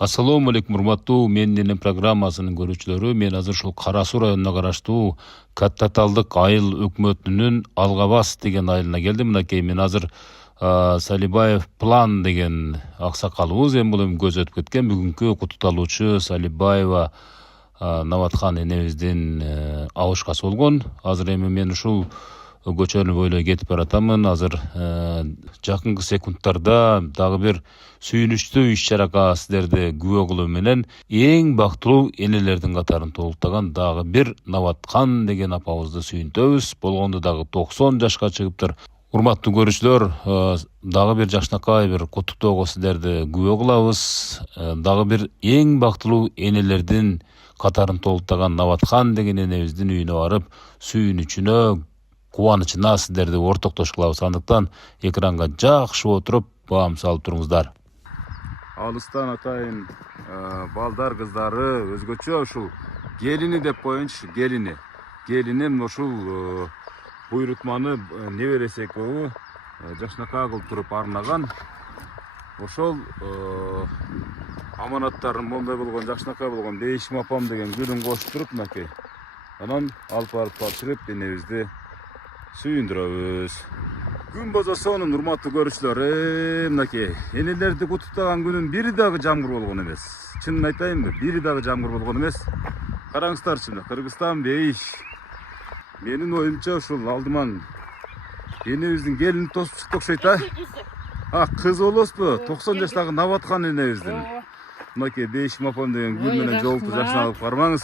Assalamu alaikum урматтуу Менин программасынын көрүүчүлөрү. Мен азыр ушул Кара Суу районуна караштуу Каттаталдык айыл өкмөтүнүн Алгабас деген айылына келдим. Мынакей мен азыр Салибаев план деген аксакалыбыз эми бул көз өтүп кеткен. Бүгүнкү куттукталуучу Салибаева Наватхан энебиздин абышкасы болгон. Азыр эми мен ушул көчөнү бойлой кетип баратамын. Азыр жакынкы секундтарда дагы бир сүйүнүчтүү иш-чарага сиздерди күбө кылуу менен эң бактылуу энелердин катарын толуктаган дагы бир Наватхан деген апабызды сүйүнтөбүз. Болгондо дагы 90 жашка чыгыптыр. Урматтуу көрүүчүлөр, дагы бир жакшынакай бир куттуктоого сиздерди күбө кылабыз. Дагы бир эң бактылуу энелердин катарын толуктаган Наватхан деген энебиздин үйүнө барып, сүйүнүчүнө, кубанычына сиздерди ортоктош кылабыз. Андыктан экранга жакшы отуруп, баам салып туруңуздар. Алыстан атайын балдар кыздары өзгөчө ушул келини деп коеюнчу, келини. Келиним ушул буйрутманы небереси экөө жакшынакай кылып туруп арнаган. Ошол аманаттарын мондай болгон, жакшынакай болгон Бейишим апам деген гүлүн кошуп туруп, мынакей. Анан алып барып тапшырып энебизди сүйүндүрөбүз. Күн бозосонун урматтуу көрүүчүлөр, мынакей энелерди куттуктаган күнүн бири дагы жамгыр болгон эмес. Чынын айтайынбы, бири дагы жамгыр болгон эмес. Караңыздарчы, Кыргызстан Бейиш. Менин оюмча ушул алдыман энебиздин келини тосуп чыкты окшойт, кыз болосузбу? 90 жаштагы Наватхан энебиздин. Мынакей Бейишим апам деген гүл менен жолукту жакшы алып кармаңыз.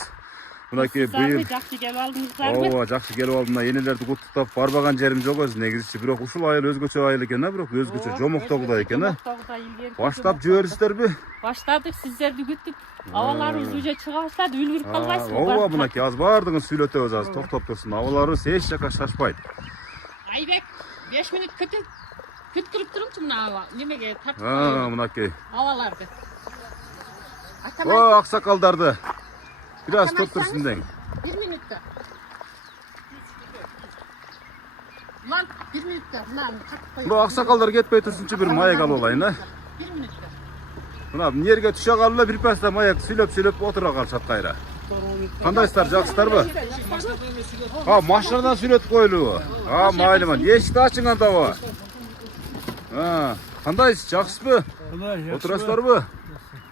Мынакей быйыл жакшы келип алдыңыздарбы? Ооба, жакшы келип алдым. Энелерди куттуктап барбаган жерим жок өзү негизичи. Бирок ушул айыл өзгөчө айыл экен, бирок өзгөчө жомоктогудай экен, Баштап жибердиңиздерби? Баштадык, сиздерди күттүк. Абаларыбыз уже чыга баштады, үлгүрүп калбайсызбы? Ооба, мынакей аз бардыгын сүйлөтөбүз, аз токтоп турсун. Абаларыбыз эч жака шашпайт. Айбек 5 мүнөт күттүрүп турумчу мына немеге тартып коюп. Мынакей. Абаларды. Аксакалдарды бир аз топтурсун дең. 1 мүнөттө. Ман 1 мүнөттө мынаны тартып коюп. Бу аксакалдар кетпей турсунчу, бир маек алып алайын, 1 мүнөттө. Мына жерге түшө калып эле бир паста маек сүйлөп отура калышат кайра. Кандайсыздар, жакшысыздарбы? Машинадан сүйлөтүп коелубу? Майлыман. Эшикти ачыңар дабы. Кандайсыз, жакшысызбы? Отурасыздарбы?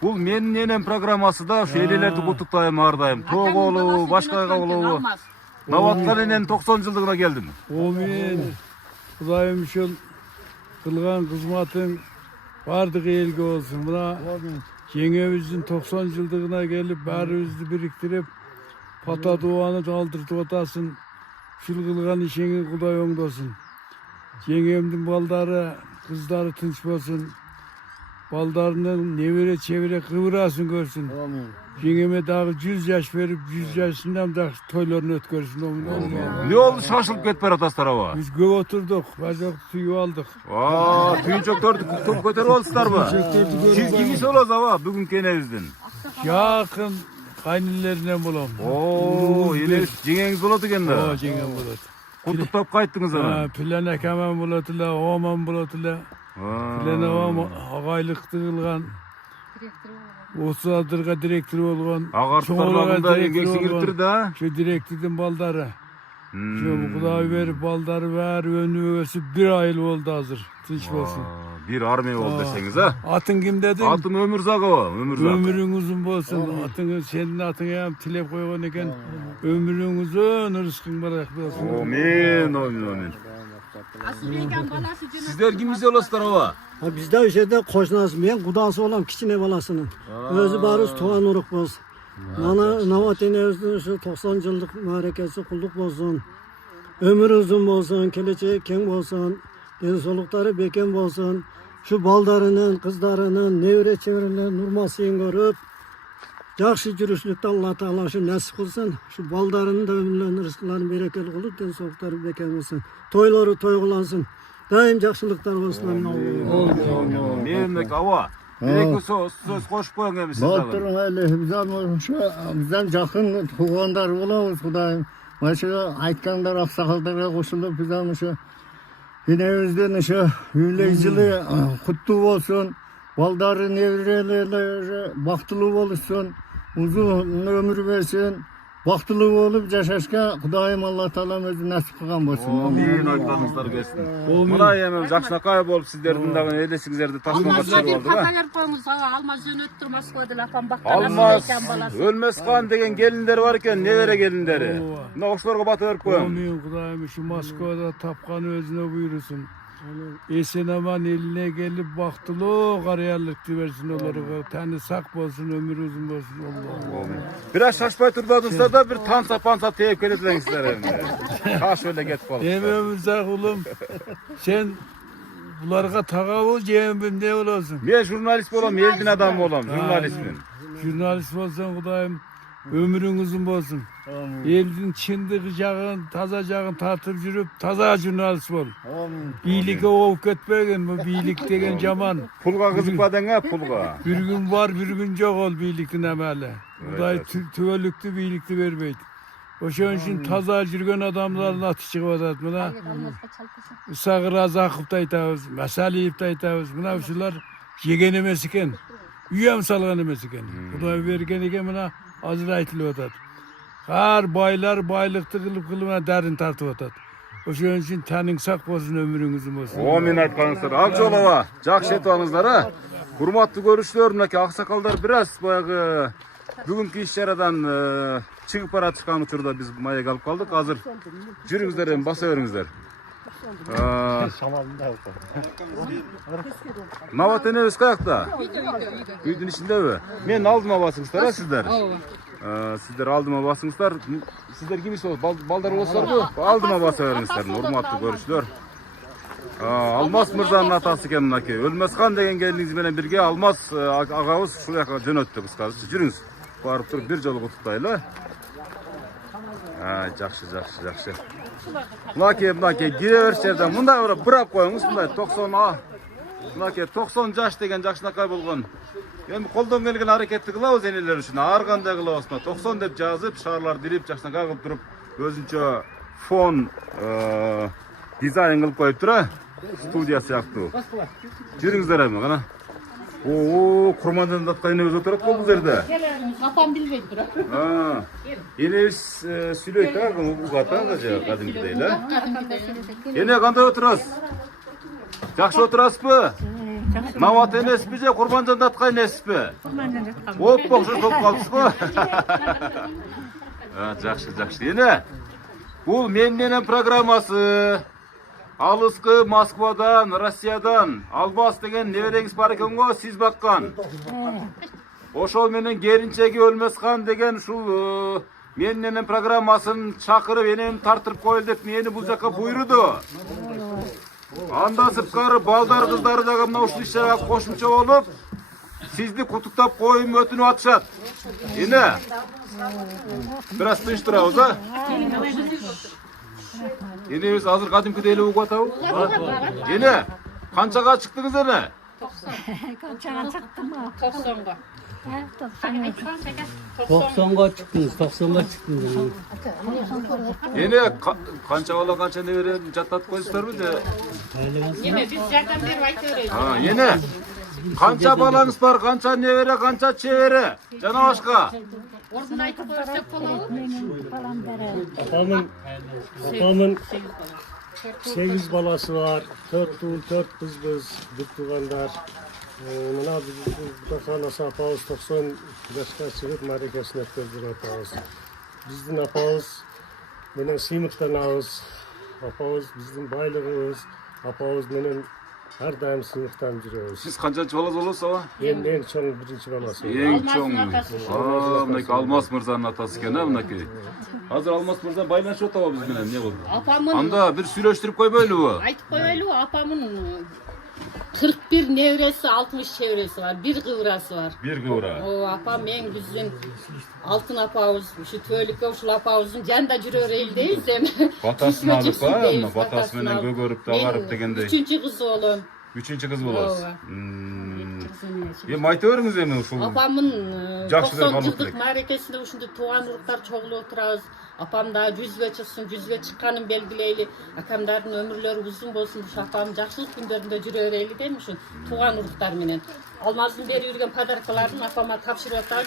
Бул менин энем программасы да, ушу элелерди куттуктайм ар дайым. Тоого болобу, башкага болобу. Наватхан эненин 90 жылдыгына келдим. Мен Кудайым ушул кылган кызматың бардык элге болсун. Мына жеңебиздин 90 жылдыгына келип, баарыбызды бириктирип, пата дуаны алдыртып атасың. Ушул кылган ишиңи Кудай оңдосун. Жеңемдин балдары, кыздары тынч болсун. Балдарынын небере чебере кыбырасын көрсүн. Жеңеме дагы 100 жаш берип, 100 жашынан да тойлорун өткөрсүн. Не болду, шашылып кетип баратасыздар аба? Биз көп отурдук, бажок түйүп алдык. Түйүнчөктөрдү көтөрүп алыпсыздарбы? Сиз кимиз болосуз аба бүгүнкү энебиздин? Жакын кайнелеринен болом. Энебиз жеңеңиз болот экен да. Жеңем болот. Куттуктап кайттыңыз анан. Пилен акаман болот эле, оман болот эле. Пилен омам агайлыкты кылган. Осы адырга директор болгон. Агартарларында эмгек сиңириптир да. Şu директордун балдары. Şu Кудай берип балдары баары өнүп өсүп 1 айыл болду азыр. Тынч болсун. Бир армия болду десеңиз, а? Атың ким дедиң? Атым Өмүрзакова, Өмүрзак. Ömürün uzun bolsun. Atını, senin atını hem tilep koygan eken. Ömürün uzun, rızkın barak bolsun. Amin. Sizler kimiz olosuzlar aba? Bizde o şeyde koşnası, ben kudası olan kiçine balasının. Özü barız tuğan uruk boz. Navatin özünün şu 90 yıllık müharekesi kulluk bozsun. Ömür uzun bolsun, keleceği keng bolsun. Densolukları beken bolsun. Şu baldarının, kızlarının, nevre çevrelerin nurmasını görüp, yaxşı жүрүшлүктө Алла Таала şu nasip kılsın. Şu baldarının da ömürlerin rızklarını berekeli kılıp, densolukları beken bolsun. Toyları toygulansın. Daim жақсылыктар болсын. Менмек аба. Бир-эки сөз кошуп коюң эми сиз дагы. Болтуруң эле, бизден жакын туугандар болобуз, Кудайым. Ошо айткандар аксакалдарга кошулуп, бизден ошо энебиздин ошо үйлөй жылы куттуу болсун. Baldары nevreleri baktılı olsun, uzun ömür versin. Baktılı olup yaşaşka Kudayım Allah Teala özü nasip kılgan bolsun. Amin, aytlarыңыздар келсин. Мына эми жакшынакай болуп сиздердин дагы элесиңиздерди тасмага Алмазға чыгып bir алды папа беріп қойыңыз, алмаз жөнөттүр Москвадан апам Алмаз бақтан баласы. Өлмесхан деген келиндер бар экен, небере келиндери. Ооба. Мына ошолорго бата берип коюң. Amin Kudayım şu Moskova'da tapkan özüne buyursun. Esen aman eline gelip baktılı karayarlık versin onlara. Tani sak bolsun, ömür uzun bolsun Allah. Бир аз шашпай турдадыңыздар да бир танса панса тээп келесиңиздер эми. Каш эле кетип калып. Ememizde kulum sen bularga tagavul cemim ne olasın? Мен журналист болом, элдин адамы болом, журналистмин. Jurnalist olsan Kudayım ömrün uzun bolsun. Eldin çindik jağın, taza jağın tartıp жүрüp taza jurnalist bol. Biylike olup ketpegin, bu biylik degen jaman. Пулга кызыкпадың а, пулга. Bir gün var, bir gün yok ol biyliktin emeli. Kuday tüvelükti biylikti vermeydi. Oşun için taza jürgen adamların atı çıkıp atat. Buna Isagır Azakıp da aytabız, Mesaliyip de aytabız. Buna şular yegen emes eken, üyem salgan emes eken. Kuday vergen eken buna azır aytılıp atat. Har baylar baylıktı kılıp derin tartıp atat. Oşun için tenin sak bolsun, ömrüңүз bolsun. Амин айтканыңыздар. Ак жолоба, жакшы этип алыңыздар а. Урматтуу көрүүчүлөр, мынакей аксакалдар бир аз баягы бүгүнкү иш чарадан чыгып баратышкан учурда биз маек алып калдык. Азыр жүрүңүздөр эми баса бериңиздер. Нават энебиз каякта? Үйдүн ичиндеби? Мен алдыма басыңыздар а сиздер. Сиздер алдыма басыңыздар. Сиздер кимис болосуз? Балдар болосуздарбы? Алдыма баса бериңиздер, урматтуу көрүүчүлөр. Алмаз мырзанын атасы экен мынакей. Өлмесхан деген келиниңиз менен бирге Алмаз агабыз ушул жака жөнөттү кыскасы. Жүрүңүз. Барып туруп бир жолу куттуктайлы. Жакшы. Мынакей кире бериш жерден мындай бир ап коюңуз, мындай 90 мынакей 90 жаш деген жакшынакай болгон. Эми колдон келген аракетти кылабыз энелер үчүн. Ар кандай кылабыз. 90 деп жазып, шаарларды илип жакшынакай кылып туруп, өзүнчө фон дизайн кылып коюп тура. Студия сыяктуу. Жүрүңүздөр эми кана. Курманжан Даткай энебиз отурат го бул жерде. Апам билбейт бирок. Энебиз сүйлөйт а, угата же кадимкидей эле. Эне кандай отурасыз? Жакшы отурасызбы? Нават энесизби же Курманжан Даткай энесизби? Оппа окшош болуп калдыңызбы? Жакшы. Эне бул менен программасы. Алыскы Москвадан, Россиядан Алмаз деген небереңиз бар экен го, сиз баккан. Ошол менен келинчеги Өлмесхан деген ушул менен программасын чакырып, энени тартырып коелу деп мени бул жака буйруду. Анда сырткары балдар кыздары дагы мына ушул иш-чарага кошумча болуп, сизди куттуктап коюм өтүнүп атышат. Эне бир аз тынч турабыз а? Энебиз азыр кадимкидей эле угуп атабы? Эне, канчага чыктыңыз эне? 90га чыктым. 90га. 90га чыктыңыз, 90га чыктым. Эне, канча бала канча небере жаттатып коюңуздарбы же? Эме биз жардам берип айта беребиз. Эне, канча балаңыз бар, канча небере, канча чебере? Жана башка? Ордун айтып койсок болобу? Апамın 8 balası var, 4 tuğul, 4 kızbız, bir tuğanlar. Mına biz bu apağız 90 yaşka çıkıp marekesini ötküzdür apağız. Bizden apağız, menen sıyımıktan ağız, apağız bizden baylığımız, apağız menen her daim sıyımıktan жүрөбүz. Siz kançanчы баласы болосуз аба? Eң чоң биринчи баласы. Эң чоң. Мынакей Алмаз мырзанын атасы экен а мынакей. Азыр Алмаз мырза байланышып атабы биз менен, эмне болду? Апамын Анда бир сүйлөштүрүп койбойлубу? айтып коелу, апамын 41 невреси, 60 чебереси бар, бир кыбырасы бар. Бир кыбыра. Апам мен биздин алтын апабыз, ушу Төлүккө ушул апабыздын жанында жүрөр элдейбиз эми. Батасын алып ба, батасы менен көгөрүп агарып дегендей. 3-чү кыз болом. 3-чү кыз болосуз. Эми айта бериңиз эми ушул. Апамын Жакшы 90 калып жылдык элек. мааракесинде ушундай тууган уруктар чогулуп отурабыз. Apam daha 100'ge çıksın, 100'ge çıkkanın belgileyli. Akamların ömürleri uzun bolsun. Şu apam jakşılık günlerinde jürevereyli demişim. Tuğan uruklar menen. Almazın beri yürüyen padarkalarını apama tapşırıplar.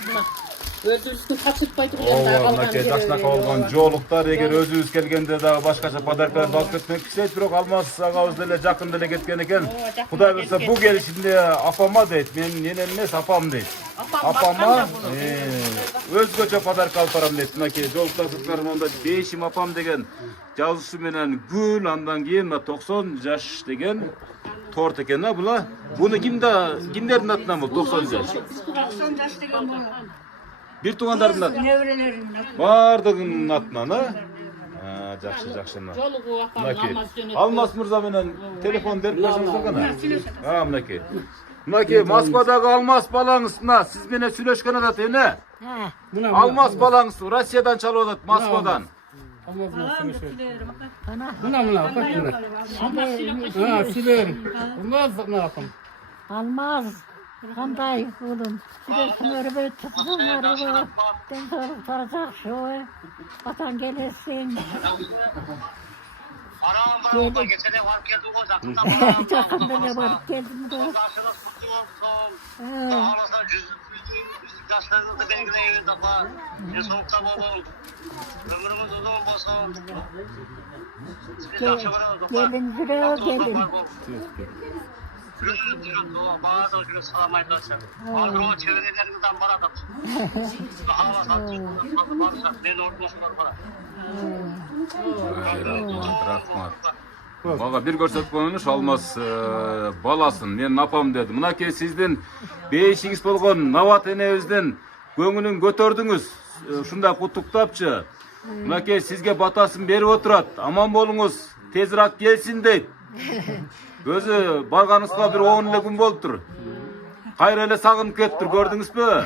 Özünüzün tapşırtpaydı Owamnake daşnak olgan joluktar eger özübüz kelgende dagы başkaça padarkalar alıp ketmek isteyip birok almaz agabız деле жакын деле кеткен экен. Кудай буюрса бу келишимде апама дейт, мен менен эмес апам дейт. Апама өзгөчө подарка алып барам дейт. Мынакей жолукташыктар монда бешим апам деген жазуусу менен гүл, андан кийин 90 жаш деген торт экен да була. Буну кимдердин атынан бул 90 жаш? 90 жаш деген бул. Бир туугандардын атынан. Неберелеринин. Бардыгынын атынан, жакшы, жакшы. Жолугу апам Мынакей. алмаз жөнөттү. Алмаз мырза менен телефон берип койсоңуздар кана. Мынакей. Мынакей Москвадагы Алмаз балаңызна сиз менен сүйлөшкөн атат эне. Алмаз балаңыз Россиядан чалып атат, Москвадан. Алмаз, қандай ұлым, сіздердің өрбей тұтқынлары, денсаулықтары жақсы ой, ватан келесің. Жақында да барып келдім де. Gelin buraya gelin. Рахмат. Мага бир көрсөткөнүңүз Алмаз баласын мен апам деди. Мынакей сиздин бейишиңиз болгон Нават энебиздин көңүлүн көтөрдүңүз. Ушундай куттуктапчы. Мынакей сизге батасын берип отурат. Аман болуңуз, тезирээк келсин дейт. Өзү барганыңызга бир 10 эле күн болуптур. Кайра эле сагынып кетиптир, көрдүңүзбү?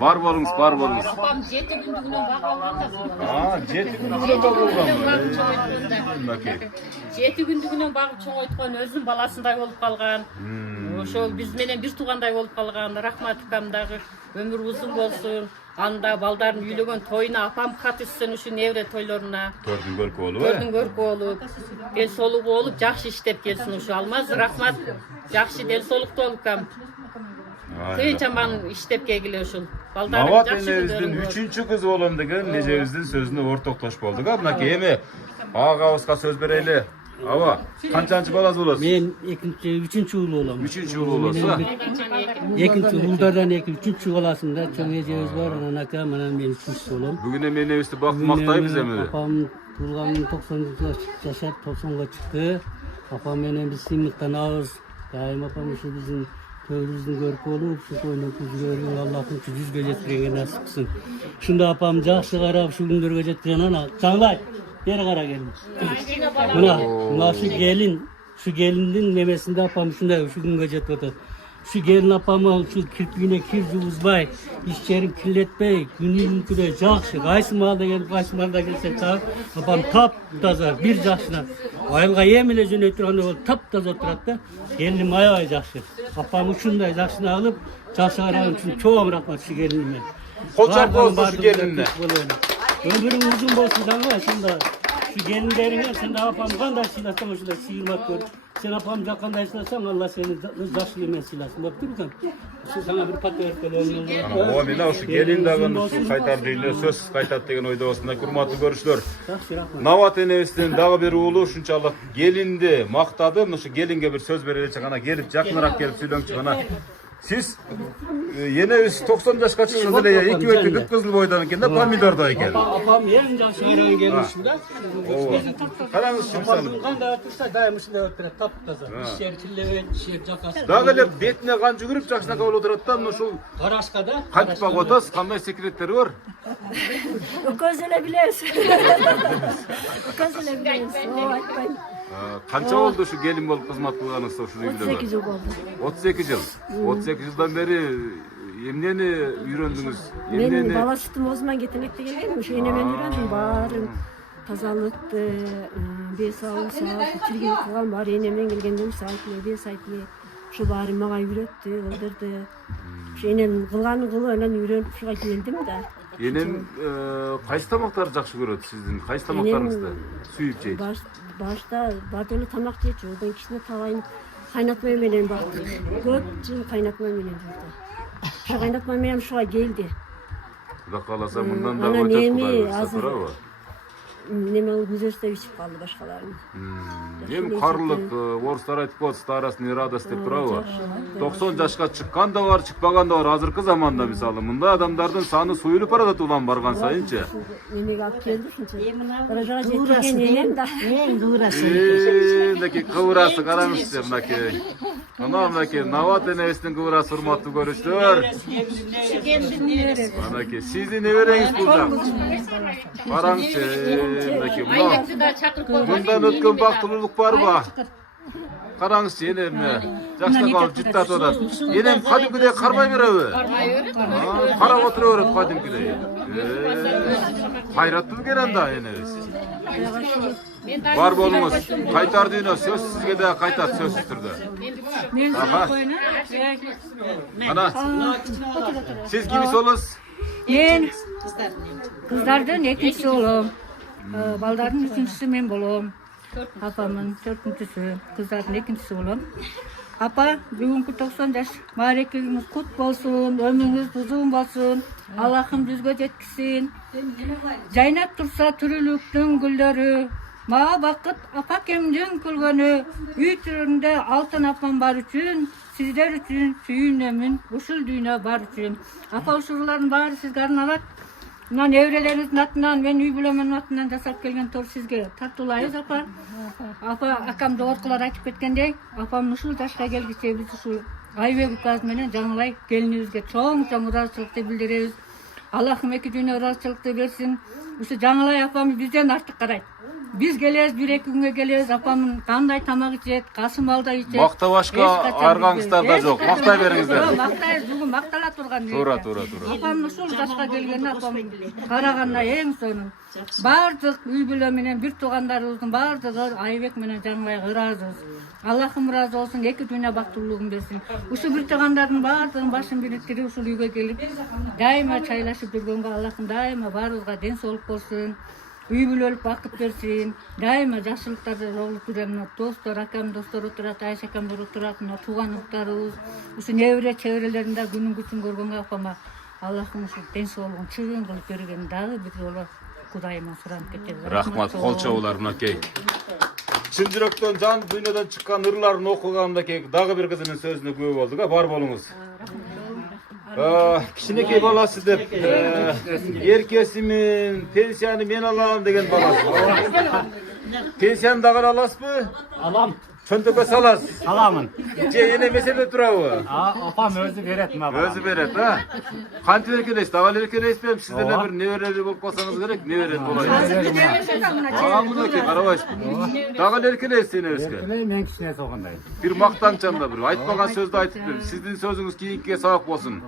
Бар болуңуз, бар болуңуз. Апам 7 күндүгүнөн бак алган да. 7 күндүгүнөн бак алган. Мынакей. 7 күндүгүнөн багып чоңойткон өзүнүн баласындай болуп калган. Ошол биз менен бир туугандай болуп калган. Рахмат укам дагы өмүр узун болсун. Анда балдарын үйлөгөн тоюна апам катышсын ушу небре тойлоруна. Көрдүң көркү болуп. Көрдүң көркү болуп, дел соолугу болуп, жакшы иштеп келсин ушу Алмаз. Рахмат. Жакшы дел соолуктуу болуп кам. Тыйынчаман иштеп келгиле ушул. Балдарын Нават жакшы энебиздин 3-чү кызы болом деген эжебиздин сөзүнө ортоктош болдук. Мынакей эми агабызга сөз берели. Аба, канчанчы баласы болосуз? Мен üçüncü ulu olam. 3-чү уулу болосу. Екінші ұлдардан üçüncü баласында чоң эжебиз бар, анан акам, анан мен üçüncüsү болом. Бүгүн эми энебизди бактып мактайбыз эми. Апам туулган 90 жашап 90га чыкты. Апам менен биз сыймыктанабыз. Дайым апам ушу биздин көбүбүздүн көркү болуп, ушу көйнөк жүзгөрүн Аллахтын 100ге жеткирген насип кылсын. Ушунда апам жакшы карап ушу күндөргө жеткирген ана. Жаңбай, бери кара келин. Мына şu gelinin nemesinde apam şunda şu gün gecet otur. Şu gelin apamı şu kirpiğine kir juvuzbay, işçerin kirletbey, günün küre jakşı, qaysı malda gelip qaysı malda gelse çağır, apam tap taza bir jakşına. Ayılga yemile jönötürganda bol tap taza oturat da, gelinim ayağı jakşı. Apam şunday jakşını alıp, jakşı arayan için çoğum rahmat şu gelinime. Koçak olsun şu gelinine. Ömrün uzun bolsun canım şunda. Şu gelinlerine sen de apam kandar silasın şurada sıyırmak gör. Sen apam jakkanday silasan Allah seni yaşlı silasın. Bak durursan. Şu sana bir paket böyle. O mena uşu gelin dagы şu kaytar deyilе söz kaytat деген ойдо болсун. Урматтуу көрүүчүлөр. Нават энебиздин дагы бир уулу ушунчалык gelindi мактады. Ушу gelинге бир сөз береличи гана келип жакыныраак келип сүйлөңчү гана. Siz yine 90 yaşka çıktınız hele iki ötü kıpkızıl boydan eкен de pomidorda eкен. Apam yerin jakşı ayran gelmişinde. Karanız şimdi sanın. Kanda otursa daim üstüne oturup taptaza. İşler kirlevet, işler jakası. Dağı ele betine kan жүгүрүп жакшына kabul oturat da ушул Karaşkada. кантип атасыз, кандай секреттери бар? Közüle bilirsin. Közüle bilirsin. O айтпайм. Kança oldu şu gelin bolup kızmat kılганыңыз ушул үйлөргө? 38 жыл болду. 38 жыл. 38 жылдан бери эмнени үйрөндүңүз? Мен бала сүтүм оозуман кетелек деген едим. Ошо энемен үйрөндүм баарын. Тазалыкты, бес алып саат, чирген кылган бар энемден келгенде сайтылы, бес айтылы. Ошо баары мага үйрөттү, ылдырды. Ошо энем кылганын кылып анан үйрөнүп ушуга келдим да. Enем кайсы тамактарды жакшы көрөт сиздин? Кайсы тамактарыңызды сүйүп жейт? Башта барды эле тамак жечү, одан кичине талайын кайнатма менен бактык. Көп жыл кайнатма менен жүрдү. Ошо кайнатма менен ушуга келди. Кудай кааласа мындан да Анан өтөт, эми Кудай буйрса, азыр туурабы? неме мүзөстө ичип калды башкаларын. Эми карлык орустар айтып коет, старостный радость деп турабы? 90 жашка чыккан да бар, чыкпаган да бар. Азыркы заманда мисалы мындай адамдардын саны суюлуп баратат улам барган сайынчы. Немеге алып келди ушунча. Даражага жеткен энем да. Эң кыбырасы. Мынакей кыбырасы караңызчы, мынакей. Мынакей Нават энебиздин кыбырасы, урматтуу көрүүчүлөр. Мынакей сиздин небереңиз бул жак. Караңызчы. Айбекти да чакырып койгон. Мындан өткөн бактылуулук барбы? Караңызчы, энемне жакшы калып жыттатып атат. Энем кадимкидей кармай береби? Карап отура берет кадимкидей. Кайраттуу экен анда энебиз. Бар болуңуз. Кайтар дүйнө сөз сизге да кайтат сөзсүз түрдө. Ана. Сиз кимис болосуз? Мен кыздардын экинчиси болом. Балдардын үчүнчүсү мен болом. Апамын төртүнчүсү, кыздардын экинчиси болом. Апа, бүгүнкү 90 жаш маарекеңиз кут болсун, өмүрүңүз узун болсун, Аллахым жүзгө жеткизсин. Жайнап турса түрүлүктүн гүлдөрү, мага бакыт апакемдин күлгөнү, үй түрүндө алтын апам бар үчүн, сиздер үчүн сүйүнөмүн, ушул дүйнө бар үчүн. Апа, ушулардын баары сизге арналат. Мына неберелериңиздин атынан, мен үй бүлөмүнүн атынан жасап келген тор сизге тартуулайбыз, апа. Апа, акам догоркулар айтып кеткендей, апам ушул жашка келгиче биз ушул Айбек указ менен жаңылай келинибизге чоң ыраазычылыкты билдиребиз. Аллахым эки дүйнө ыраазычылыкты берсин. Ушу жаңылай апам бизден артык карайт. Биз келебиз, бир-эки күнгө келебиз, апамын кандай тамак ичет, касы малда ичет. Мактабашка аргаңыздар да жок. Мактай бериңиздер. Мактайбыз, бүгүн мактала турган. Туура. Апам ушул жашка келгенде апам караганына эң сонун. Бардык үй бүлө менен бир туугандарыбыздын бардыгы Айбек менен жаңылай ыраазыбыз. Аллахым ыраазы болсун, эки дүйнө бактылуулугун берсин. Ушул бир туугандардын бардыгын башын бириктирип ушул үйгө келип, дайыма чайлашып жүргөнгө Аллахым дайыма баарыбызга ден соолук берсин. Үй бүлөлүк бакыт берсин. Дайыма жакшылыктарды жолуп жүрөм. Достор, акам достор отурат, Айша акамдар отурат, тууган уктарыбыз. Ушу небере чеберелеринде күнүн күчүн көргөнгө апама Аллахым ушул ден соолугун чыгын кылып берген дагы бир жолу Кудайыма суранып кетебиз. Рахмат, кол чабуулар мынакей. Чын жүрөктөн, жан дүйнөдөн чыккан ырларын окугандакей дагы бир кызынын сөзүнө күбө болдук. Бар болуңуз. Кичинекей баласы деп эркеси мен пенсияны мен алам деген баласы. Пенсияны дагы аласызбы? Алам. Чөнтөккө саласыз. Аламын. Же эне меселе турабы? Апам өзү берет мага. Өзү берет, Кантип эркелейсиз? Дагы эркелейсизби? Сиз деле бир неберелери болуп калсаңыз керек, неберет болайын. Мынакей карабайсызбы? Дагы эркелейсиз энебизге. Мен кичине согондой. Бир мактанчанда бир айтпаган сөздү айтып бер. Сиздин сөзүңүз кийинкиге сабак болсун.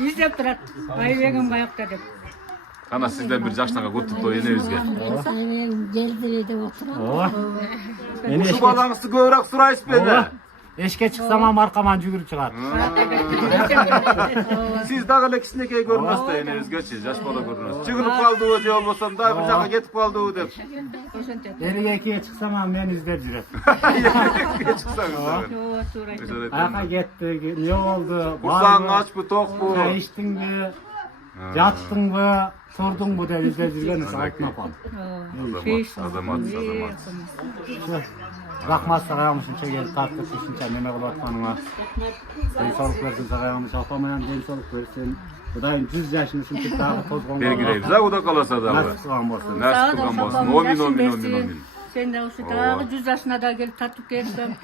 Издеп турат. Айбегим каякта деп. Ана сизден бир жаштанга куттуктоо энебизге. Келдире деп отурат. Ушу балаңызды көбүрөөк сурайсызбы эне? Эшке чыксам аркаман жүгүрүп чыгат. Сиз дагы эле кичинекей көрүнөсүз да энебизгечи, жаш бала көрүнөсүз. Чыгынып калдыбы же болбосо мындай бир жака кетип калдыбы деп. Эргекке чыксам мен издеп жүрөт. Эргекке чыксаңыз дагы. Ага кетти, не болду? Курсаң ачпы, токпу? Иштиңби? Жаттыңбы? Турдуңбу деп издеп жүргөн айтма апам. Азамат. Рахмат сага ушунча келип тартып ушунча неме кылып атканыңа. Ден соолук берсин сага, апа менен ден соолук берсин. Кудайым 100 жашын ушинтип дагы тозгонго. Бергилейбиз, Кудай кааласа дагы. Насип кылган болсун. Насип кылган болсун. Амин. Сен де ушу дагы 100 жашына да келип тартып келсең.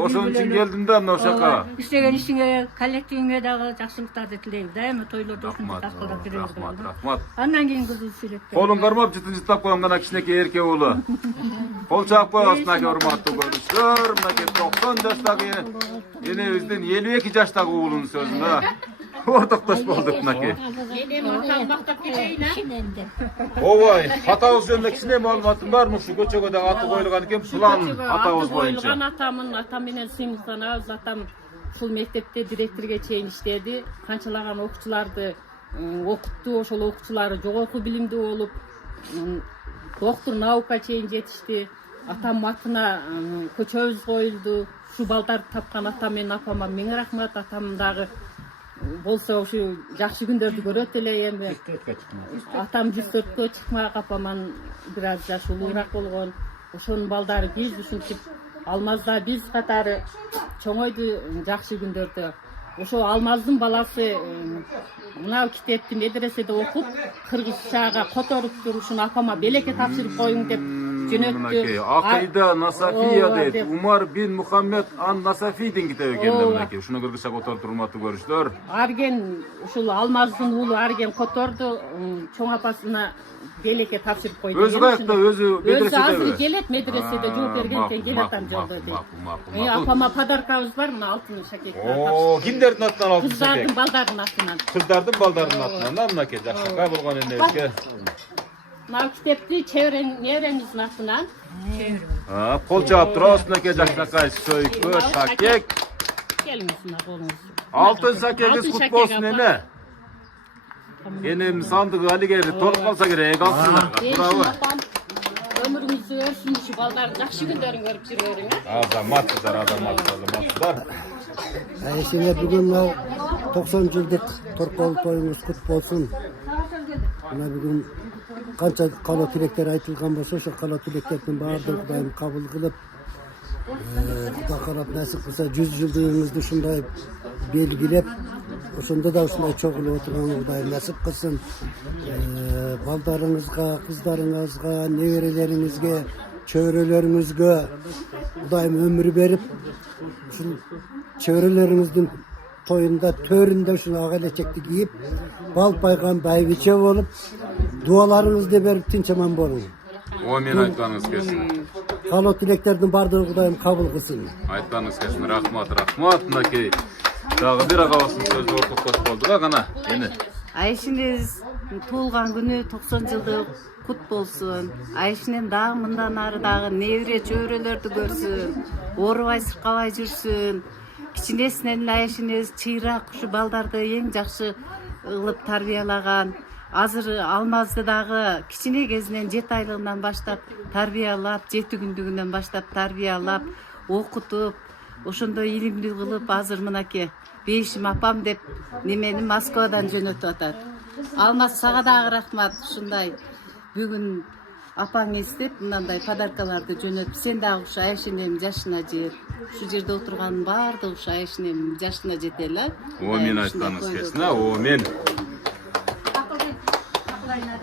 Ошон үчүн келдим да мына ошака. Иштеген ишиңе, коллективиңе дагы жакшылыктарды тилейбиз. Дайыма тойлордо ушундай ташкылдап жүрөбүз. Рахмат. Андан кийин кызыл сүйлөп. Колун кармап жытын-жыттап койгон гана кичинекей эркек уулу. Кол чаап коебуз мынакей урматтуу көрүүчүлөр, мынакей 90 жаштагы энебиздин 52 жаштагы уулунун сөзүнө ортоктош болдук мынакей. Ооба, атабыз жөнүндө кичине маалыматым бар. Ушу көчөгө дагы аты коюлган экен, План атабыз боюнча. Атамын, атам менен сыймыктанабыз, атам ушул мектепте директорге чейин иштеди. Канчалаган окуучуларды окутту. Ошол окуучулары жогорку билимдүү болуп, доктор наука чейин жетишти. Атам атына көчөбүз коюлду. Ушу балдарды тапкан атам менен апама миң рахмат. Атам дагы болсо ушу жакшы күндөрдү көрөт эле эми. Атам 104кө чыкмак, апаман бир аз жаш улуураак болгон. Ошонун балдары биз ушинтип Алмазда биз катары чоңойду жакшы күндөрдө. Ошо Алмаздын баласы мына китепти медреседе окуп, кыргызчага которуп турушун апама белекке тапшырып коюң деп жөнөттү. Акыйда Насафия дейт. Умар бин Мухаммед ан Насафийдин китеби экен мынакей. Ушуну кыргызча которуп турматты көрүштөр. Арген ушул Алмаздын уулу Арген которду, чоң апасына белекке тапшырып койду. Өзү каякта, өзү медреседеби? Азыр келет медреседе жооп берген экен, келет ан жолдо. Апама подаркабыз бар, мына алтын шакектер. Кимдердин атынан алтын шакек? Кыздардын балдарынын атынан. Кыздардын балдарынын атынан мынакей жакшакай болгон энебизге. Мына китепти небереңиздин атынан. Кол чаап турабыз мынакей жакшакай сөйкө шакек. Келиңиз мына колуңуз. Алтын шакегиз кут болсун эне. Энем сандыгы алигери толуп калса керек, алтындарга. Туурабы? Өмүрүңүз өрсүн, ушу балдардын жакшы күндөрүн көрүп жүрөөрүң, Азаматсыздар, азаматсыздар. Айшене бүгүн 90 жылдык торкол тоюңуз кут болсун. Мына бүгүн канча кала тилектер айтылган болсо, ошо кала тилектердин баардыгын Кудайым кабыл кылып, Кудай карап насип кылса 100 жылдыгыңызды ушундай белгилеп, ошондо да ушундай чогулуп отурганга Кудайым насип кылсын. Балдарыңызга, кыздарыңызга, неберелериңизге, чөйрөлөрүңүзгө Кудайым өмүр берип, ушул чөйрөлөрүңүздүн тоюнда төрүндө ушул ак элечекти кийип, бал пайгам байгиче болуп, дуаларыңызды берип тинч аман болуң. Мен айтканыңыз келсин. Калоо тилектердин баардыгын Кудайым кабыл кылсын. Айтканыңыз келсин. Рахмат. Мынакей дагы бир агабыздын сөзү ортокпош болду да кана. Эне. Айшинез туулган күнү 90 жылдык кут болсун. Айшинем дагы мындан ары дагы небере чөйрөлөрдү көрсүн. Оорубай сыркабай жүрсүн. Кичинесинен Айшинез чыйрак ушу балдарды эң жакшы кылып тарбиялаган. Азыр Алмазды дагы кичине кезинен 7 айлыгынан баштап тарбиялап, 7 күндүгүнөн баштап тарбиялап, окутуп, ошондой илимдүү кылып, азыр мынакей Бейшим апам деп немени Москвадан жөнөтүп атат. Алмаз, сага дагы рахмат, ушундай бүгүн апаң эстеп мындай подаркаларды жөнөтүп, сен дагы ушу Айшенем жашына жет. Ушу жерде отурганын баардыгы ушу Айшенем жашына жете эле. Мен айтканыңыз келсин. Мен.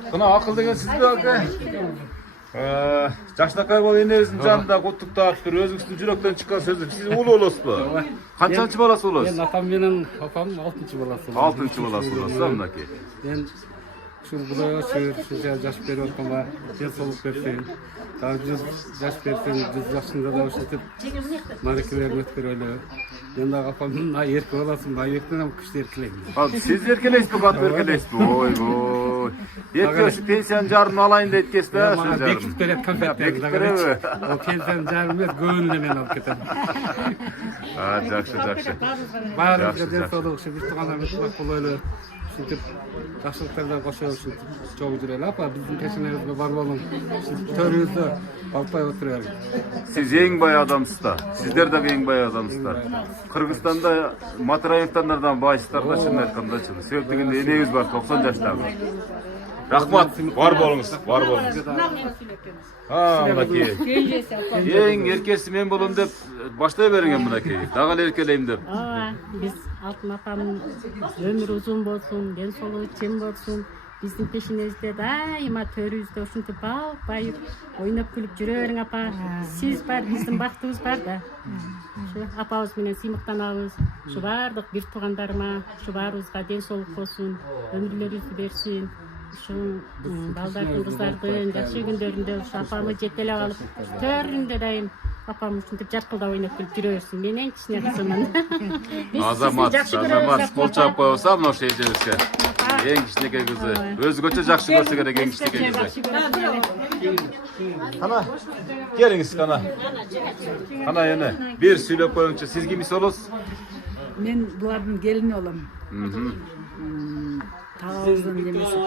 Кына акыл деген сизби ака? Жакшынакай бол энебиздин жанында куттуктап тур, өзүңүздүн жүрөктөн чыккан сөзү. Сиз улуу болосузбу? Канчанчы баласы болосуз? Мен атам менен апам 6-чы баласы. 6-чы баласы болосуз, мынакей. Мен ушул Кудайга жаш берип атканга ден соолук берсин. Дагы 100 жаш берсин, 100 жашында да ушинтип маарекелерин өткөрөлү. Мен дагы апамдын эрке баласымын, эркенен күчтүү эркелейм. Сиз эркелейсизби, катуу эркелейсизби? Ойбой. Эрке ушу пенсиянын жарымын алайын дейт экенсизби? Бекитип берет конфеттерди дагы. Ол пенсиянын жарымы эмес, көбүн эле мен алып кетем. Жакшы. Баарыбызга ден соолук, ушу биз тууган аметтик болойлу. Ушинтип жакшылыктардан кошо ушинтип чогуу жүрөлү. Апа, биздин пешенебизге бар болуң. Төрүбүздө балпай отура бериң. Сиз эң бай адамсыз да. Сиздер дагы эң бай адамсыздар. Кыргызстанда Матраевтардан байсыздар да, чын айткандачы. Себеп дегенде энебиз бар 90 жаштагы. Рахмат, бар болуңуз. Мынакей. Эң эркеси мен болом деп баштай берген мынакей. Дагы эле эркелейм деп. Биз алтын апамдын өмүрү узун болсун, ден соолугу чем болсун. Биздин пешенебизде дайыма төрүбүздө ушинтип бал байып, ойноп күлүп жүрө бериң апа. Сиз бар, биздин бактыбыз бар да. Ушу апабыз менен сыймыктанабыз. Ушу баардык бир туугандарыма, ушу баарыбызга ден соолук болсун, өмүрлөрүбүздү берсин. Ушу балдардын, кыздардын жакшы күндөрүндө ушу апамы жетелеп алып, төрүндө дайым апам ушинтип жаркылдап ойноп күлүп жүрө берсин. Мен эң кичине кызымын. Азамат, кол чаап коебуза мына ошо эжебизге. Эң кичинекей кызы. Өзгөчө жакшы көрсө керек эң кичинекей кызы. Кана, келиңиз кана. Кана эне, бир сүйлөп коюңчу. Сиз кимис болосуз? мен булардын келини болом. Тағауыздың немесі.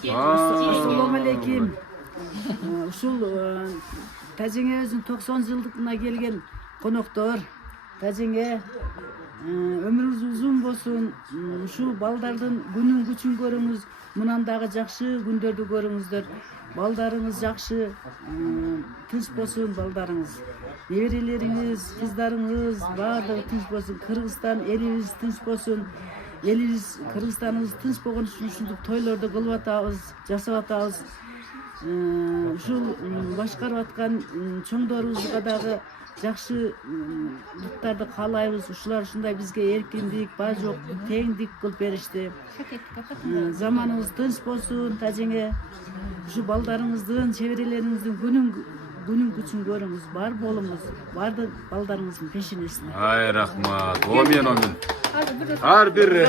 Ассаламу алейкум. Ушул тәжеңебиздин 90 жылдыгына келген коноктор, тәжеңе өмүрүңүз узун болсун. Ушул балдардын күнүн күчүн көрүңүз, мындан дагы жакшы күндөрдү көрүңүздөр. Балдарыңыз жакшы, тынч болсун балдарыңыз. Неберелериңиз, кыздарыңыз баардыгы тынч болсун. Кыргызстан элибиз тынч болсун. Элибиз, Кыргызстаныбыз тынч болгон үчүн ушундай тойлорду кылып атабыз, жасап атабыз. Ушул башкарып аткан чоңдорубузга дагы жакшы буттарды каалайбыз. Ушулар ушундай бизге эркиндик, бажок, теңдик кылып беришти. Заманыбыз тынч болсун, тажеңе. Ушу балдарыңыздын, чеберелериңиздин күнүн күчүн көрүңүз, бар болуңуз, бардык балдарыңыздын пешенесине. Ай рахмат. Омен. Ар бир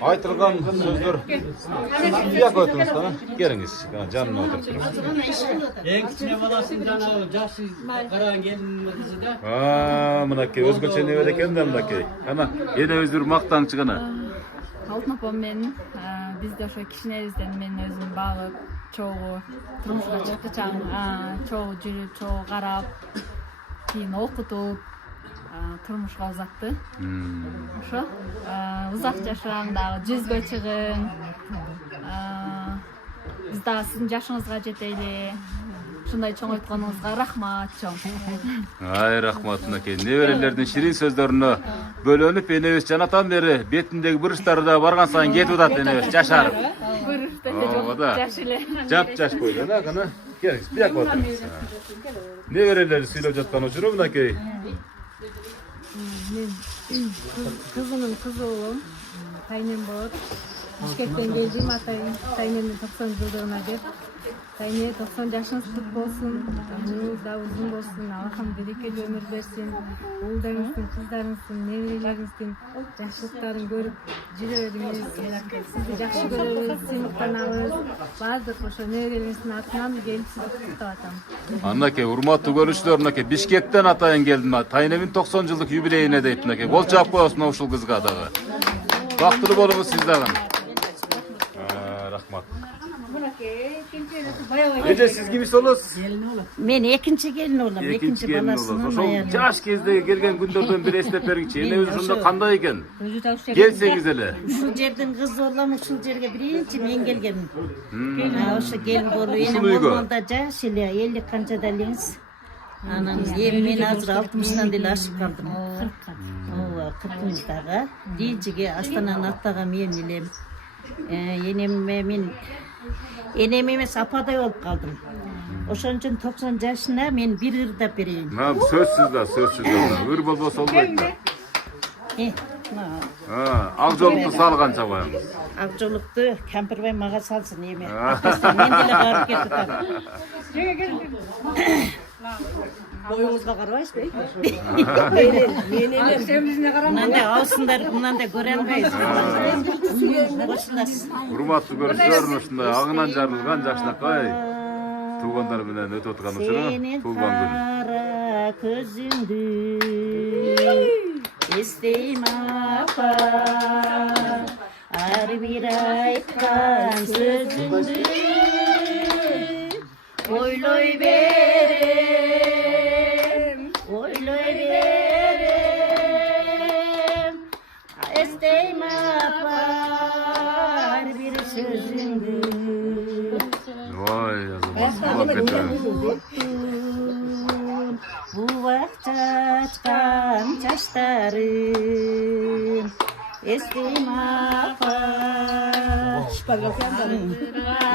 айтылган сөздөр. Бияк өтүңүз тана. Келиңиз, жанына отуруп туруп. Эң кичине баласын жанагы жакшы караган келиндин кызы да. Мынакей өзгөчө небер экен да мынакей. Кана энебиздин мактанычы гана. Алтын апам мен бизде ошо кичинебизден мен өзүм багып, чогуу турмушка чыкты чаң, чогуу жүрүп, чогуу карап, кийин окутуп, турмушка узатты. Ошо узак жашаң дагы, жүзгө чыгың. Биз дагы сиздин жашыңызга жетели. Ушундай чоңойтконуңузга рахмат чоң. Ай рахмат мынакей. Неберелердин ширин сөздөрүнө бөлөнүп энебиз жанатан бери бетиндеги буручтары да барган сайын кетип атат энебиз жашарып. Жап-жаш койду да, кана. Келиңиз, бияк отуруңуз. Неберелери сүйлөп жаткан учуру мынакей. Мен кызымдын кызы болом. Тайнем болот. Бишкектен келдим, атайын тайнемдин 90 жылдыгына деп. Тайне 90 жашыңыз кут болсун, өмүрүңүз да узун болсун, Аллахым берекелүү өмүр берсин. Уулдарыңыздын, кыздарыңыздын, неберелериңиздин жакшылыктарын көрүп жүрө бериңиз. Сизди жакшы көрөбүз, сыймыктанабыз. Баардык ошо неберелериңиздин атынан келип сизди куттуктап атам. Анакей урматтуу көрүүчүлөр, мынакей Бишкектен атайын келдим. Тайнемин 90 жылдык юбилейине дейт мынакей. Кол чаап коесуң ушул кызга дагы. Бактылуу болуңуз сиз дагы. Рахмат. Эже сиз кимис болосуз? Мен экинчи келин болом, экинчи баласынын Ошол аялы. жаш кезде келген күндөрдөн бир эстеп бергичи. Энебиз ошондо кандай экен? Келсеңиз эле. Ушул жердин кызы болом, ушул жерге биринчи мен келгем. Ошо келин болуп, Ушул энем үйгө? болгондо жаш эле, 50 канчада элеңиз. Анан эми мен азыр 60-тан деле ашып калдым. 40-дагы. Кийинчиге Астананы аттаган мен элем. Энем эмес ападай болуп калдым. Ошон үчүн 90 жашына мен бир ырдап берейин. Сөзсүз да. Ыр болбосо болбойт да. Ак жолукту салганча коебуз. Ак жолукту Кампирбай мага салсын эми. Мен деле барып кетип атам. Боюңузга карабайсызбы? Мен мынандай аусундар, мынандай көрө албайсыз. Урматтуу көрүүчүлөр, ушундай агынан жарылган жакшынакай туугандар менен өтүп аткан учуру туулган күн. Кара көзүңдү эстейм апа, ар бир айткан сөзүңдү ойлой берем, эстейм апа, ар бир сөзүңдү. Ой, азамат. Бубак чачкан чачтарым эстейм апа,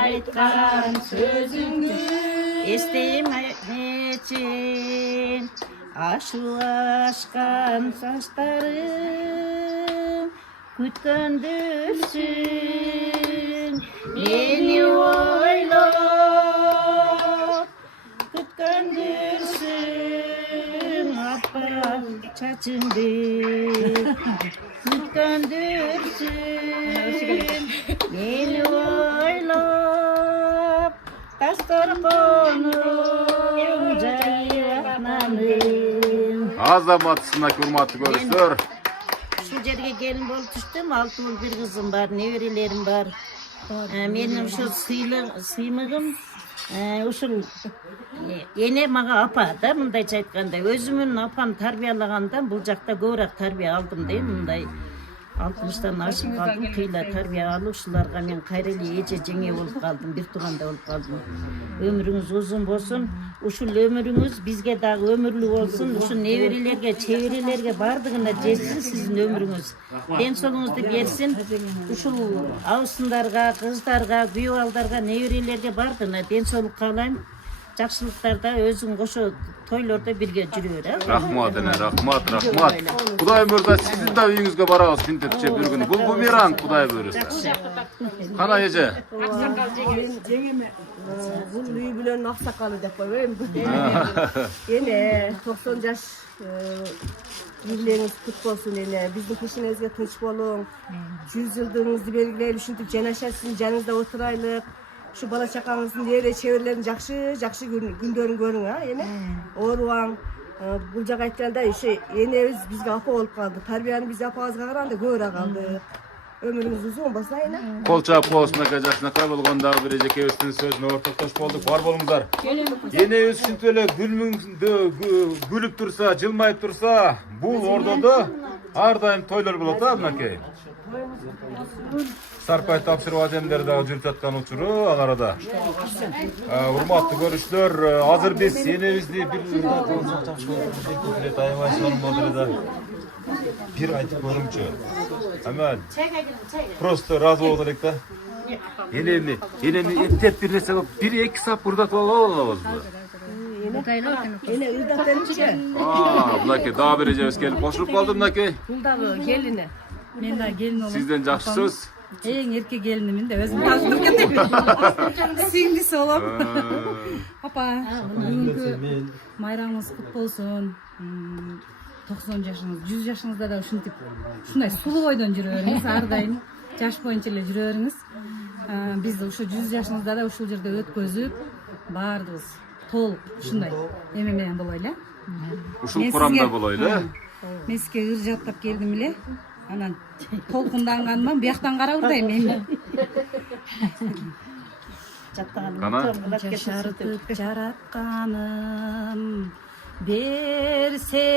айткан сөзүңдү эстейм эчен, ашулашкан чачтарым күткөндүрсүң мени ойлоп, күткөндүрсүң аппак чачыңды, күткөндүрсүң мени ойлоп, дасторконуң жайып атнаным. Azamatsına hurmatly görüşler. Şu yerge gelin bolup düştüm. 6 yıl bir kızım var, neverilerim var. Benim şu sıymığım uşul ene maga apa da mınday aytkanda özümün apam tarbiyalagandan bul jakta көбүрөөк tarbiya aldım deyim mындай 60'tan aşık kaldım kıyla tarbiya alıp uşularga men kayralı ece jеңе bolup kaldım bir tuganda bolup kaldım. Ömrünüz uzun bolsun, uşul ömrünüz bizge dagы ömürlü bolsun, uşul neverilerge, çevirilerge bardığına jetsin sizin ömrünüz. Den soluңuzdu bersin, uşul ağusındarga, kızdarga, güyübaldarga, neverilerge bardığına den soluk kalayım. Жақсылықтарда өзің қошу тойларда бірге жүрөр. Rahmat ene, rahmat. Kuday mırda sizin de uyuңuzga barabыз Pintetçe bir günü. Bu bumerang Kuday buyursa. Kana ece? Жеңеме бул үй бүлөнүн аксакалы деп койбойм. Эне 90 жаш юбилейиңиz кут болсун эне. Биздин кишиңизге тынч болуң. 100 жылдыгыңызды белгилейли, ушинтип жанаша сиздин жаныңызда отурайлык. Şu bala çakağınızın diğer çevirilerin жақсы gündörün görün ha yine. Oruan bu jaga aytkanda enemiz bizge apa olup kaldı. Tarbiyani biz apağızga karanda göre kaldı. Ömrümüz uzun bolsa yine. Kol çap olsun akacaksına kay bolgonda bir ekebizin sözüne ortakdoş bolduk. Var bolunguzlar. Yine özsün töle gülüp tursa, jılmayıp tursa, bul orada har daim toylar bolot ha mınakey. Sarpay tapşırıp ademleri daha жүрүп жаткан учуру ал арада. Урматтуу көрүүчүлөр, азыр биз энебизди bir айтып көрүмчү. Ама просто разы болот элек да. Энемни эптеп бир нерсе кылып, 1-2 саат бурдатып алабызбы? Ene ırdak benimçe. Мынакей дагы бир эжебиз келип кошулуп калды мынакей. Bul dagı gelini. Men da gelin olum. Sizden жакшы сөз. Эң эрке келинимин да өзүм таштырып кеттим. Сиңдиси болом. Апа, бүгүнкү майрамыңыз кут болсун. 90 жашыңыз, 100 жашыңызда да ушинтип ушундай сулуу бойдон жүрө бериңиз, ар дайым жаш боюнча эле жүрө бериңиз. Биз ушу 100 жашыңызда да ушул жерде өткөзүп, баардыгыбыз толук ушундай эме менен болойлу. Ушул курамда болойлу. Мен сизге ыр жаттап келдим эле. Анан толкунданганман, бияктан карап ырдайм эми. Жашартып жаратканым берсе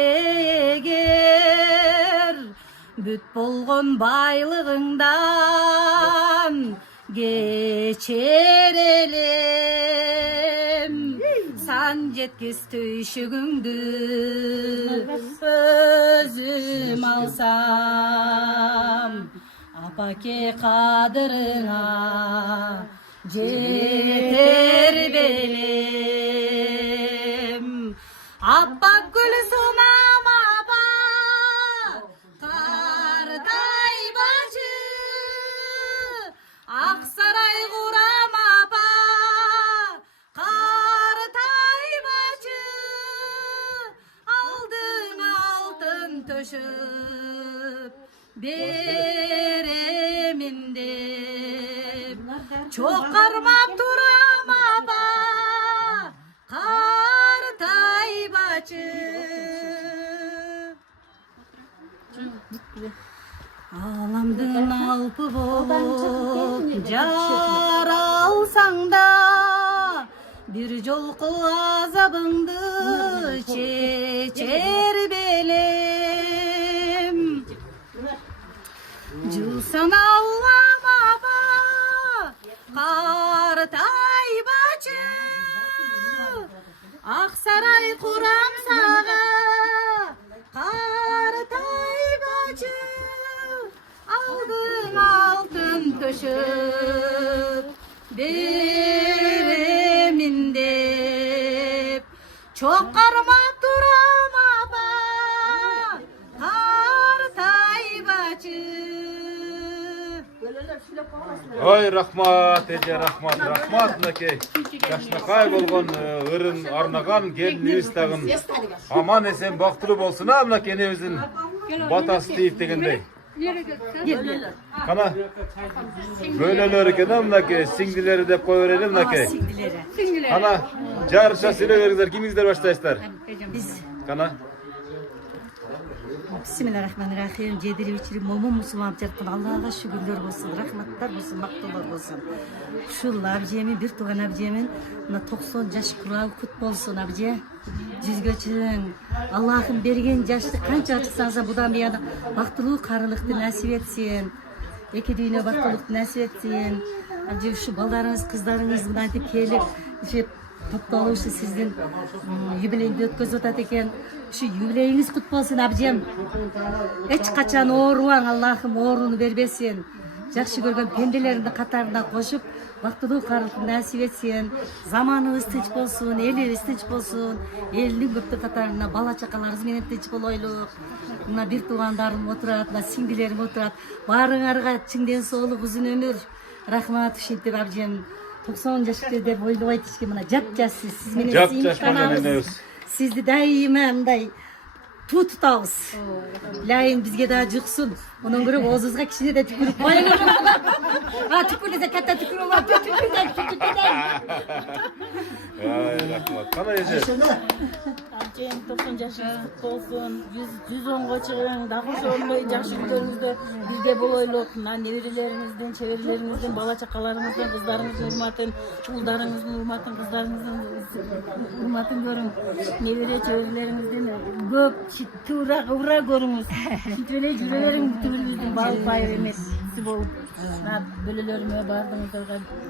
эгер бүт болгон байлыгыңдан кечер элем сан жеткис түйшүгүңдү өзүм алсам апаке кадырыңа жетер белем аппак гүлсунам апа картай бачы ак сарай курам апа картай бачы алдыңа алтын төшөп беремин деп чок кармап турам апа картай бачы аламдын алпы болуп жаралсаң да бир жолку азабыңды чечер белем жусан аллам апа картай бачы ак сарай курам сага картай бачы алдыңа алтын төшөп беремин деп чок кармап турам апа картай бачы. Ой, рахмат, эже, рахмат, мынакей. Жашнакай болгон ырын арнаган келинибиз дагы аман эсен бактылуу болсун а мынакей энебиздин батасы тийип дегендей. Кана бөлөлөр экен а мынакей, сиңдилери деп кое берели мынакей. Кана жарыша сүйлөй бериңиздер, кимиңиздер баштайсыздар? Биз. Кана Bismillahirrahmanirrahim. Cediri içiri momun musulman jartkın Allah'a şükürler olsun, rahmatlar olsun, maktular olsun. Şu abjemin, bir tuğan abjemin 90 yaş kurağı kut bolsun abje. Cüzgöçün Allah'ın bergen yaşlı kança açıksansa budan bir yana baktılığı karılıktı nasip etsin. Eki düğüne baktılık nasip etsin. Abje şu ballarınız, kızlarınız bundan tip kelip topluluğu sizin юбилейді өткізіп жатады екен. Şu юбилейіңіз құт болсын абжем. Ешқашан оруаң Аллахым оруны бербесін. Жақсы көрген пенделеріңді қатарына қосып, бақтылы қарылық нәсіп етсін. Заманыңыз тыныш болсын, еліңіз тыныш болсын. Елдің көпті қатарына бала чақаларыңыз менен тыныш болойлық. Мына бір туғандарым отырады, мына сіңділерім отырады. Барыңарға чыңден соғылық ұзын өмір. Рахмат ушинтип абжем. 90 yaşında деп ойлабайт ешке мына жап-жассыз сиз менен сыймыктанабыз. Сизди дайыма мындай туу тутабыз. Лайым бизге да жуксун. Онон көрө оозубузга кичине да түкүрүп койгула. Түкүрүлсө катта түкүрүп алып, Рахмат. Кана эже? Абжем 90 yaşınız kutlu olsun. 110'ga çıkın. Daha hoş olmayı жақсы günlerinizde birge boloyluk. Nevirelerinizden, çevirilerinizden, bala çakalarınızdan, kızlarınızın hurmatın, çuldarınızın hurmatın, kızlarınızın hurmatın görün. Nevire çevirilerinizden göp, tıvra, kıvra görünüz. Böyle cürelerin bütününüzden balık bayır emesi bolup. Bölülerime bardığınızda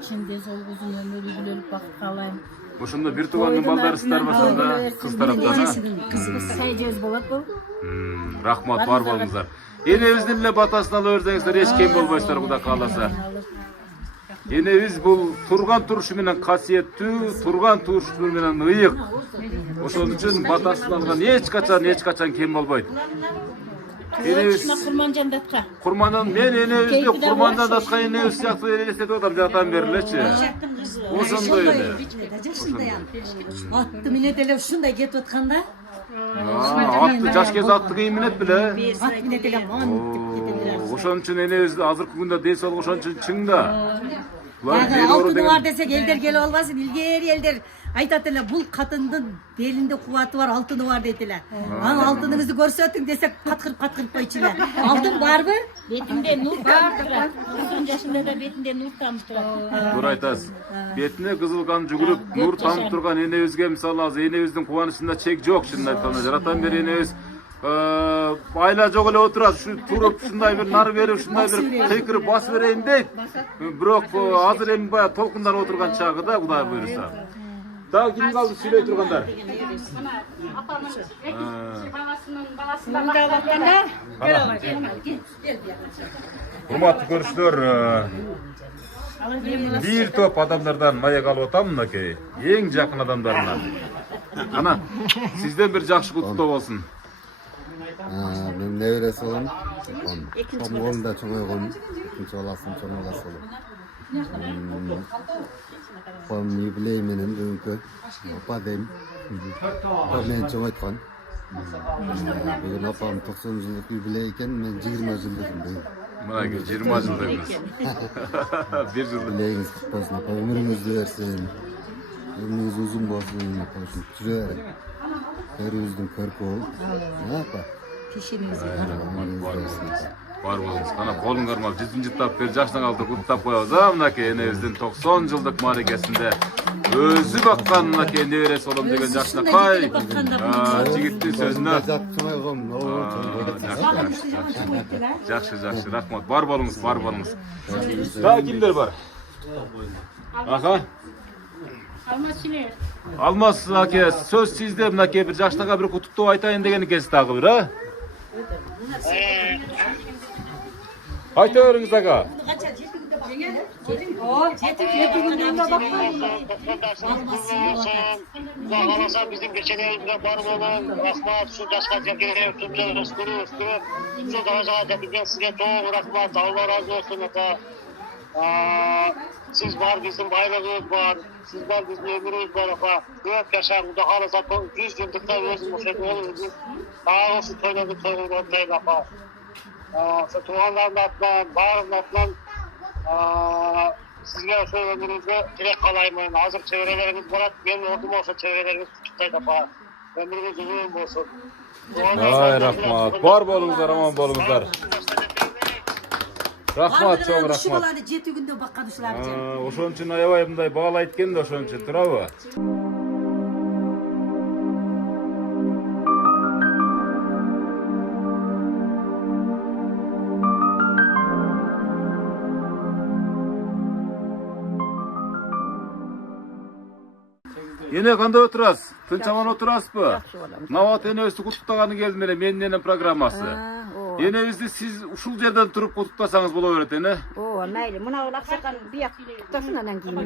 içinde sol uzun ömür ügülülüp bakıp kalayım. Ошондо бир туугандын балдары сиздер башында кыз тараптан. Сайжез болот бул. Рахмат, бар болуңуздар. Энебиздин эле батасын ала берсеңиздер эч кем болбойсуздар, Кудай кааласа. Энебиз бул турган турушу менен касиеттүү, турган турушу менен ыйык. Ошон үчүн батасын алган эч качан кем болбойт. Энебиз Курманжандатка. Курмандан мен энебизди Курманжандатка энебиз сыяктуу элестетип атам жактан берилечи. Ошондой эле. Атты минет эле ушундай кетип атканда. Атты жаш кез атты кийин минет беле. Ат минет эле монтип кетедилер. Ошон үчүн энебиз азыркы күндө ден соолугу ошон үчүн чың да. Алтыны бар десек элдер келип албасын, илгери элдер айтат эле бул катындын белинде кубаты бар, алтыны бар дейт эле. Аны алтыныңызды көрсөтүң десек каткырып койчу эле. Алтын барбы? Бетинде нур тамып турат. 90 жашында да бетинде нур тамып турат. Туура айтасыз. Бетине кызыл кан жүгүрүп, нур тамып турган энебизге мисалы азыр энебиздин кубанычында чек жок, чынын айтканда. Жаратан бери энебиз айла жок эле отурат, ушу туруп ушундай бир нары берип, ушундай бир кыйкырып басып берейин дейт. Бирок азыр эми баягы толкундар отурган чагы да, Кудай буйруса. Дагы ким калды сүйлөй тургандар? Апамын Урматтуу көрүүчүлөр, бир топ адамдардан маек алып атам мынакей, эң жакын адамдарынан. Кана, сизден бир жакшы куттуктоо болсун. Мен небересі болам. Том қолында чоңойгон, экинчи баласым чоң баласы болуп. Апам юбилей менен бүгүнкү апа дейм. Мен чоңойткон. Бүгүн апам 90 жылдык юбилей экен, мен 20 жылдыгым дейм. Мына 20 жылдыгыңыз. Бир жылдык. Юбилейиңиз кутlu болсун, апа өмүрүңүздү берсин. Өмүрүңүз узун болсун, апа ушинтип жүрө бериң. Көрүүбүздүн көркү болуп. Апа. Бар болуңуз. Кана колун кармап, жүзүн жыттап бер жашынан алды куттап коебуз. Мынакей энебиздин 90 жылдык мааракесинде өзү баккан мынакей неберesi болом деген жакшына кай. Жигиттин сөзүнө. Жакшы, рахмат. Бар болуңуз. Дагы кимдер бар? Аха. Алмаз аке, сөз сизде. Мынакей бир жаштага бир куттуктоо айтайын деген экенсиз дагы бир, а? Айта бериңиз ага. Kalasa bizim geçenlerimizde var olan rahmat, şu yaşka çekelim, tümler rızkını, şu dağıza tepkinden size doğru rahmat, Allah razı olsun ata. Siz var, bizim bayrağımız var, siz var, bizim ömrümüz var ata. Büyük yaşar, bu da kalasa 100 yıllıkta özüm o şey olurdu. Daha olsun toyladık, toyladık ata. Şu tuğanların atlan, bağırın atlan, sizge şu ömrünüzde direkt kalaymayın. Hazır çevrelerimiz var. Ben ordum olsa çevrelerimiz tutuktaydı. Ömrünüz uzun olsun. Ay rahmat. Бар болуңуздар, аман болуңуздар. Рахмат, чоң рахмат. Баланы 7 күндө баккан ушулар. Ошон үчүн аябай мындай баалайт экен да, ошон үчүн туурабы? Эне кандай отурасыз? Тынч аман отурасызбы? Нават энебизди куттуктаганы келдим эле, менин энем программасы. Энебизди сиз ушул жерден туруп куттуктасаңыз боло берет, эне? Ооба, майли. Мына аксакан бияк куттасын анан кийин.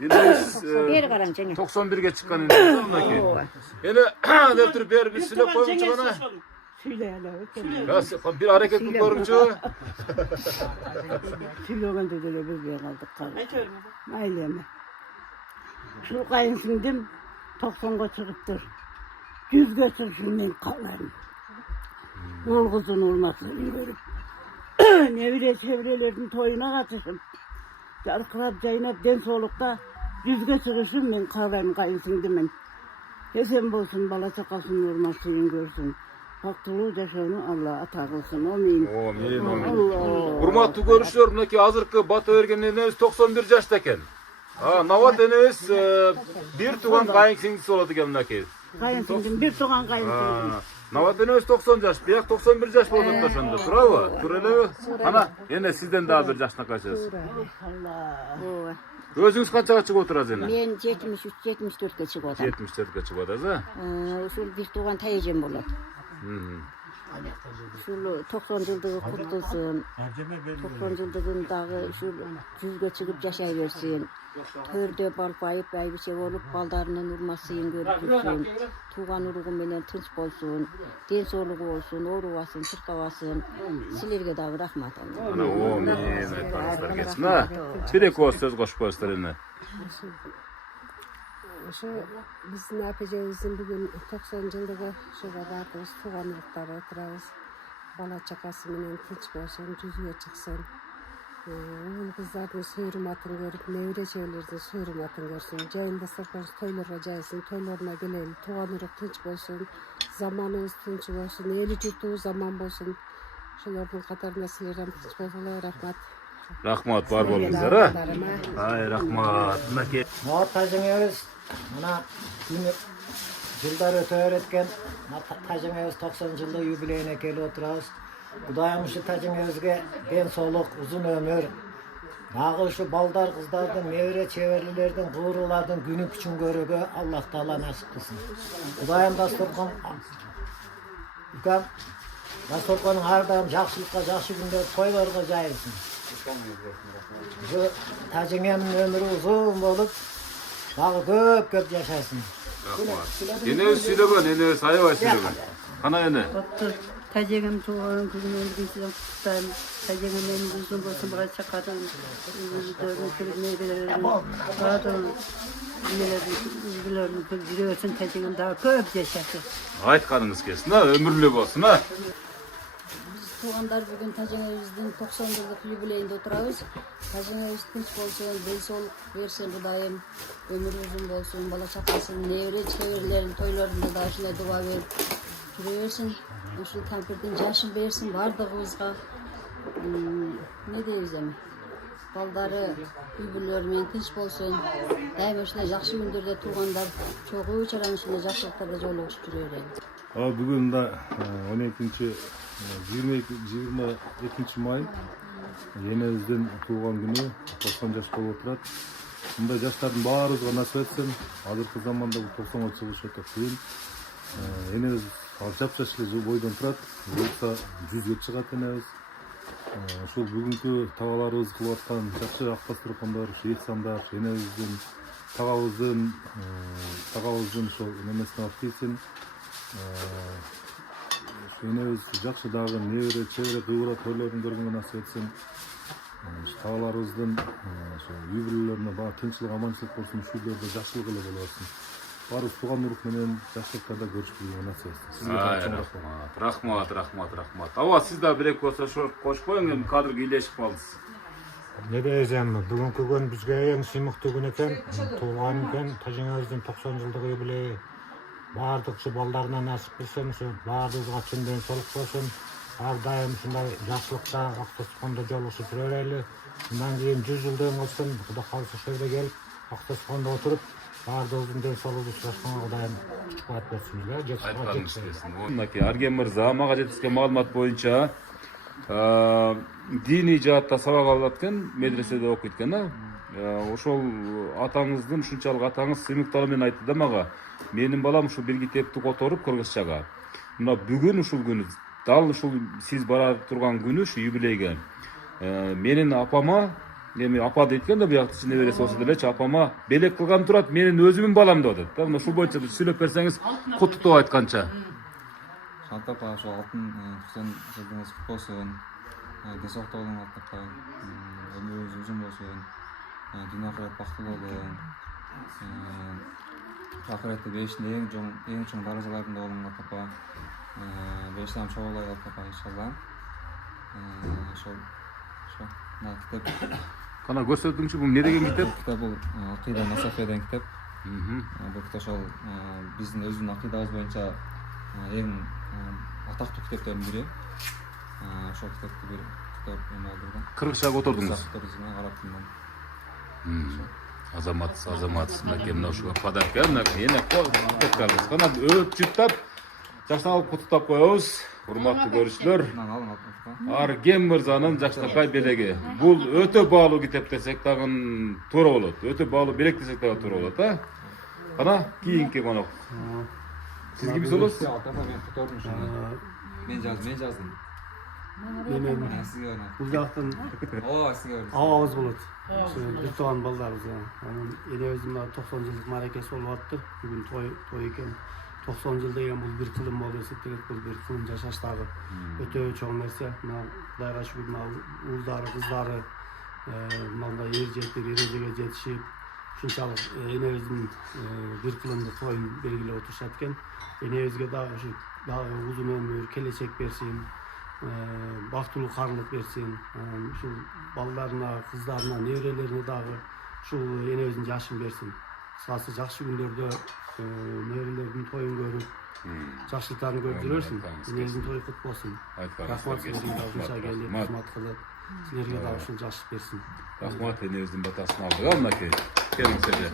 Энебиз Бери караң жеңе. 91ге чыккан энебиз мынакей. Эне деп туруп бери биз сүйлөп коюңчу гана. Сүйлөйлө. Бир аракет кылып көрүңчү. Сүйлөгөндө деле билбей калдык. Майли эме. Şu kayınsındım 90'ga çıkıptır. 100'ge çıksın ben kallarım. Ol kızın olmasını görüp. Nevire çevrelerin toyuna kaçışım. Yarkırap Zeynep den solukta 100'ge çıkışım ben kallarım kayınsındım ben. Esen bolsun bala çakasın olmasını görsün. Baktılığı yaşanı Allah ata kılsın. Amin. Amin. Урматтуу көрүүчүлөр, мынакей азыркы бата берген энебиз 91 жашта экен. Нават энебиз бир тууган кайын сиңдиси болот экен мынакей. Kayınsındım bir tuğan kayınsındım. Нават энебиз 90 жаш, бияк 91 жаш болуп атат ошондо, туурабы? Туура элеби? Ана, эне сизден дагы бир жашнакайсыз. Ооба. Өзүңүз канчага чыгып отурасыз эне? Мен 73-74ге чыгып атам. 74ге чыгып атасыз, Ушул бир тууган тайжем болот. Ушул 90 жылдыгы кут кылсын. 90 жылдыгын дагы ушул 100ге чыгып жашай берсин. Төрдө балпайып байбише болуп балдарынын урмасыйын көрүп жүрсүн. Тууган уругу менен тынч болсун. Ден соолугу болсун, оорубасын, чыркабасын. Силерге дагы рахмат. Ana o men aytpangsыздар кетсин. Бир-эки ооз сөз кошуп коесуздар эне. Ошо биздин апежебиздин бүгүн 90 жылдыгы ошого баардыгыбыз тууган уруктар отурабыз. Бала чакасы менен тынч болсун, 100ге чыксын. Уул кыздардын сүйрүматын көрүп, небере чебелердин сүйрүматын көрсүн. Жайында сапар тойлорго жайсын, тойлоруна келели. Тууган урук тынч болсун, заманыбыз тынч болсун, эли журтубуз заман болсун. Ошолордун катарында силерден тынч болсуңар, рахмат. Рахмат, бар болуңуздар, Ай, рахмат. Мынакей. Нават тажыңыбыз мына күнү жылдар өтө береткен. Тажыңыбыз 90 жылдык юбилейине келип отурабыз. Кудайым ушу тажыңыбызга ден соолук, узун өмүр, дагы ушу балдар, кыздардын, небере чеберлердин, куурулардын күнү күчүн көрүүгө Аллах Таала насип кылсын. Кудайым дасторкон укам дасторконун ар дайым жакшылыкка, жакшы күндө тойлорго жайылсын. Ушу тажыңымдын өмүрү узун болуп, дагы көп жашасын. Рахмат. Энебиз сүйлөгөн, энебиз аябай сүйлөгөн. Кана эне. Tacegim tuğan kızını öldüğünüzden kutlayım. Tacegim benim uzun olsun bana çakadan. Üzüldüğünü kırmızılarını, pardon, üzüldüğünü kırmızılarını tacegim daha köp yaşasın. Айтқаныңыз келсин, өмүрлүү болсун, Туғандар бүгін тажыңыбыздың 90 жылдық юбилейінде отырабыз. Тажыңыбыз тынч болсын, ден соолук берсин Кудайым, өмүрү узун болсун, бала чакасын, небере чеберлерин тойлорунда да ушундай дуба берип жүрө берсин. Ушул кампирдин жашын берсин бардыгыбызга. Не дейбиз эми? Балдары үй бүлөлөр менен тынч болсун. Дайыма ушундай жакшы күндөрдө туугандар чогуу чаран ушундай жакшылыктарда жоолугушуп жүрө берели. Бүгүн да 22 май энебиздин туулган күнү 90 жаш болуп отурат. Мындай жаштардын баарыбызга насип этсин. Азыркы заманда бул 90га чыгыш өтө кыйын. Энебиз жапжаш эле бойдон турат. Буюрса 100ге чыгат энебиз. Ушул бүгүнкү тагаларыбыз кылып аткан жакшы актасторкондор, ыйыксандар энебиздин тагабыздын ошол немесине алып келсин. Энебиз жакшы дагы небере чебере кыйбыла тойлорун көргөнгө насип этсин. Тагаларыбыздын үй бүлөлөрүнө баа тынччылык, аманчылык болсун, ушулөрдө жакшылык эле боло берсин. Баарыбыз тууган урук менен жакшылыктарда көрүшүп жүргөнгө насип этсин. Рахмат. Аба сиз да бир-эки ооз кошуп коюң, эми кадыр кийлешип калдыңыз. Ne diyeceğim, bugünkü gün bizge en sıymaklı gün eken, tuğan eken, tacınızın 90 yıllık юбилейи. Bardıq şu ballarına nasip etsin, şu bardığızga çın densoluk bolsun. Har daim şunday yaxşılıkta, Aqtasqonda joluşup yüröreli. Bundan keyin 100 yıldan olsun, Xudo kalsa şöyle gelip Aqtasqonda oturup bardığızın densoluğu uçrashkanga Xudoyim quvvat bersin. Айтқаныңыз келсін. Мынакей Арген мырза, мага жеткизген маалымат боюнча диний жаатта сабак алып аткан, медреседе окуйт экен. Ошол атаңыздын ушунчалык атаңыз сыймыктары менен айтты да мага. Менин балам ушу бир китепти которуп Кыргызчага. Мына бүгүн ушул күнү, дал ушул сиз бара турган күнү ушу юбилейге менин апама, эми апа дейт экен да, буякта небереси болсо делечи, апама белек кылган турат, менин өзүмдүн балам деп атат. Мына ушул боюнча сүйлөп берсеңиз, куттуктоо айтканча. Шант апа, ошо алтын 90 жылдыгыңыз кут болсун. Денсаулыкта болуңуз апа. Өмүрүңүз узун болсун. Дүйнө акырет бактылуу болуң. Акыретте бешинде эң чоң даражаларында болуңуз апа. Бештен чоолай апа иншалла. Ошол мына китеп. Кана көрсөтүңчү, бул не деген китеп? Китеп бул Акыйда Насафия деген китеп. Бул китеп ошол биздин өзүбүздүн акыйдабыз боюнча эң атактуу китептердин бири. Ошол китепти бир китеп алдырган. Кыргызчага отурдуңуз. Араб тилинен. Азамат, мынакей мына ушуга подарка, мынакей эне китептерибиз. Кана өт жуттап, жакшылап куттуктап коебуз. Урматтуу көрүүчүлөр, Арген мырзанын жакшыркай белеги. Бул өтө баалуу китеп десек дагы туура болот. Өтө баалуу белек десек дагы туура болот, а? Кана кийинки конок. Сиз ким болосуз? Мен жаздым. Бул жактан абабыз болот. Бир тууган балдарыбыз. Энебиздин 90 жылдык мааракеси болуп атты. Бүгүн той экен. 90 жыл деген бул бир кылым болуп эсептелет, бул бир кылым жашаштагы өтө чоң нерсе. Мына Кудайга шүгүр, мына уулдары, кыздары мындай эр жетип, эрежеге жетишип, ушунчалык энебиздин бир кылымды тоюн белгилеп отурушат экен. Энебизге дагы ушу узун өмүр, келечек берсин, бактылуу карлык берсин. Ушул балдарына, кыздарына, неберелерине дагы ушул энебиздин жашын берсин. Кыскасы жакшы күндөрдө неберелердин тоюн көрүп, жакшылыктарын көрүп жүрөрсүн. Энеңиздин тою кут болсун. Рахмат силерге дагы ушунча келип, кызмат кылып, силерге дагы ушул жаш берсин. Рахмат, энебиздин батасын алдык, мынакей. Келиңиздер.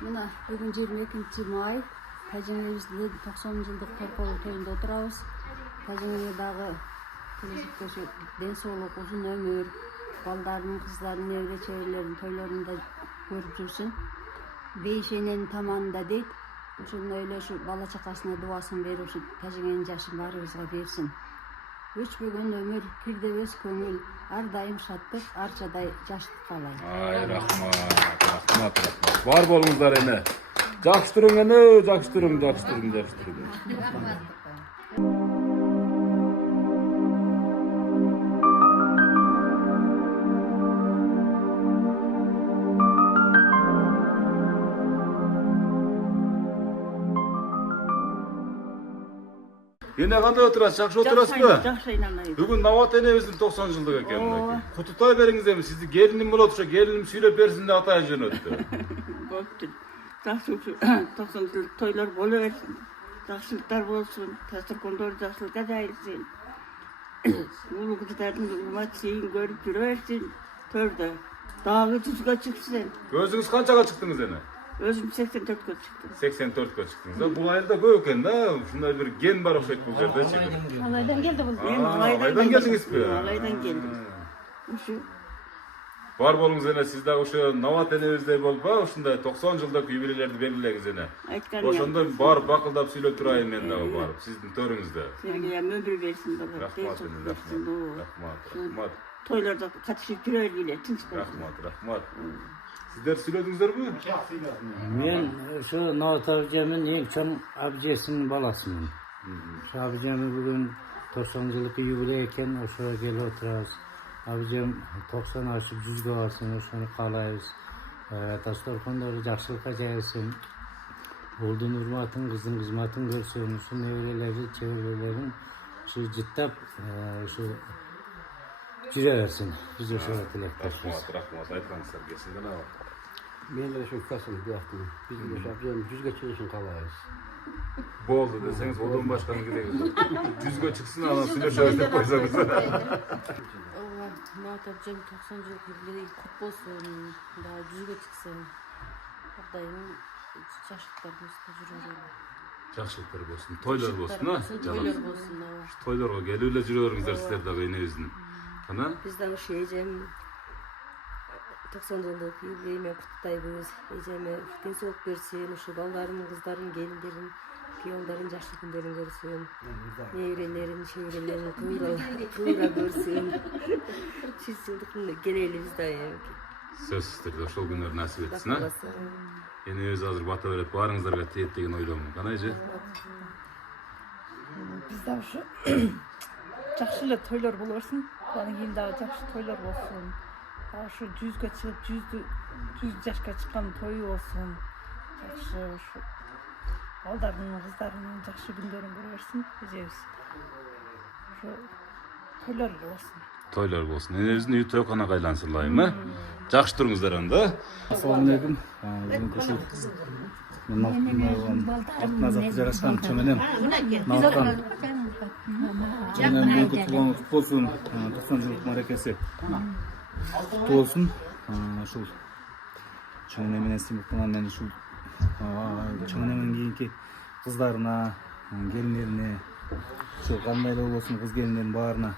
Мына бүгүн 22 май тажеңебиздин 90 жылдык торколуу тоюнда отурабыз. Тажеңеме дагы ден соолук, узун өмүр, балдарын, кыздарын, небере чеберлерин тойлорунда көрүп жүрсүн. Бейшенен таманында дейт. Ошондой эле ушу бала чакасына дубасын берип, ушу тажеңенин жашын баарыбызга берсин. Өчпөгөн өмүр, кирдебес көңүл, ар дайым шаттык, арчадай жаштык каалайм. Ай, рахмат. Бар болуңуздар эне. Жакшы туруң эне, жакшы туруң. Рахмат. Эне кандай отурасыз? Жакшы отурасызбы? Жакшы айналайын. Бүгүн Нават энебиздин 90 жылдыгы экен. Куттуктай бериңиз эми, сизди келиним болот, ошо келиним сүйлөп берсин деп атайын жөнөттү. Болуптур. Жакшы 90 жыл тойлор боло берсин. Жакшылыктар болсун, тастыркондор жакшылыкка жайылсын. Улуу кыздардын урмат сейин көрүп жүрө берсин. Төрдө дагы 100га чыксын. Өзүңүз канчага чыктыңыз эне? Өзүм 84-кө чыктым. 84-кө чыктыңыз. Бул айылда көп экен да, ушундай бир ген бар окшойт бул жердечи. Алайдан келди бул. Алайдан келдиңизби? Алайдан келдим. Ушу бар болуңуз эне, сиз дагы ошо Нават энебиздей болуп, ушундай 90 жылдык юбилейлерди белгилеңиз эне. Ошондо барып бакылдап сүйлөп турайын мен дагы барып, сиздин төрүңүздө. Силерге өмүр берсин дагы. Рахмат. Тойлордо катышып жүрө бергиле, тынч болсун. Рахмат. Сиздер сүйлөдүңүздөрбү? Мен ошо Нават абыжамдын эң чоң абыжесинин баласымын. Ошо абыжамдын бүгүн 90 жылдык юбилей экен, ошого келип отурабыз. Абыжам 90 ашып 100га барсын, ошону каалайбыз. Тастаркондору жакшылыкка жайылсын. Уулдун урматын, кыздын кызматын көрсүн, ушу неберелери, чеберлерин ушу жыттап, ушу жүрө берсин. Биз ошого тилектешпиз. Рахмат, айтканыңыздар келсин. Men de şu kasım diyaktım. Biz de şu abim 100'ge çıkışın kalayız. Boldu deseniz odan başkanı gideyiz. 100'ge çıksın ana söyleşeriz dep koysanız. Allah Muhatabcığım 90 yıllık jubileyi kutlu olsun. Daha 100'ge çıksın. Kudayım yaşlıklarımızda жүрөйүн. Жақшылықтар болсын, тойлар болсын, а? Toylar bolsun. Тойларга келүүлө жүрөңүздөр силер дагы энебиздин. Кана? Biz de şu ecem 90 yıllık юбилейиме куттайбыз. Ejeme денсаулык берсин, ушул балдарым, кыздарым, келиндерим, пиондарын жакшы күндөрүн көрсүн. Неберелерин, чеберелерин кыйра көрсүн. 100 жылдык келели биз дайым. Сөзсүз түрдө ошол күндөр насип этсин, а? Эне өзү азыр бата берет, баарыңыздарга тиет деген ойдомун. Кана эже? Biz de şu жақсы эле тойлор боло берсин. Анан кийин дагы жакшы тойлор болсун. Şu 100'ge чыгып 100 жашка чыккан тою болсун. Жакшы ушу балдардын, кыздардын жакшы күндөрүн көрө берсин эжебиз. Şu тойлор эле болсун. Тойлар болсын. Энебиздин үй тойканага айлансынлайм, а? Жакшы туруңуздар анда. Assalomu alaykum. Bugungi shu nazarda жарашкан чөмөнөм. Наатан. Менин бүгүнкү туулган куту болсун. 90 жылдык маракеси. Куту болсун. Ушул чөмөнөм менен сыймыктанан мен ушул чөмөнөмдүн кийинки кыздарына, келиндерине, ушул кандай эле болсун кыз келиндердин баарына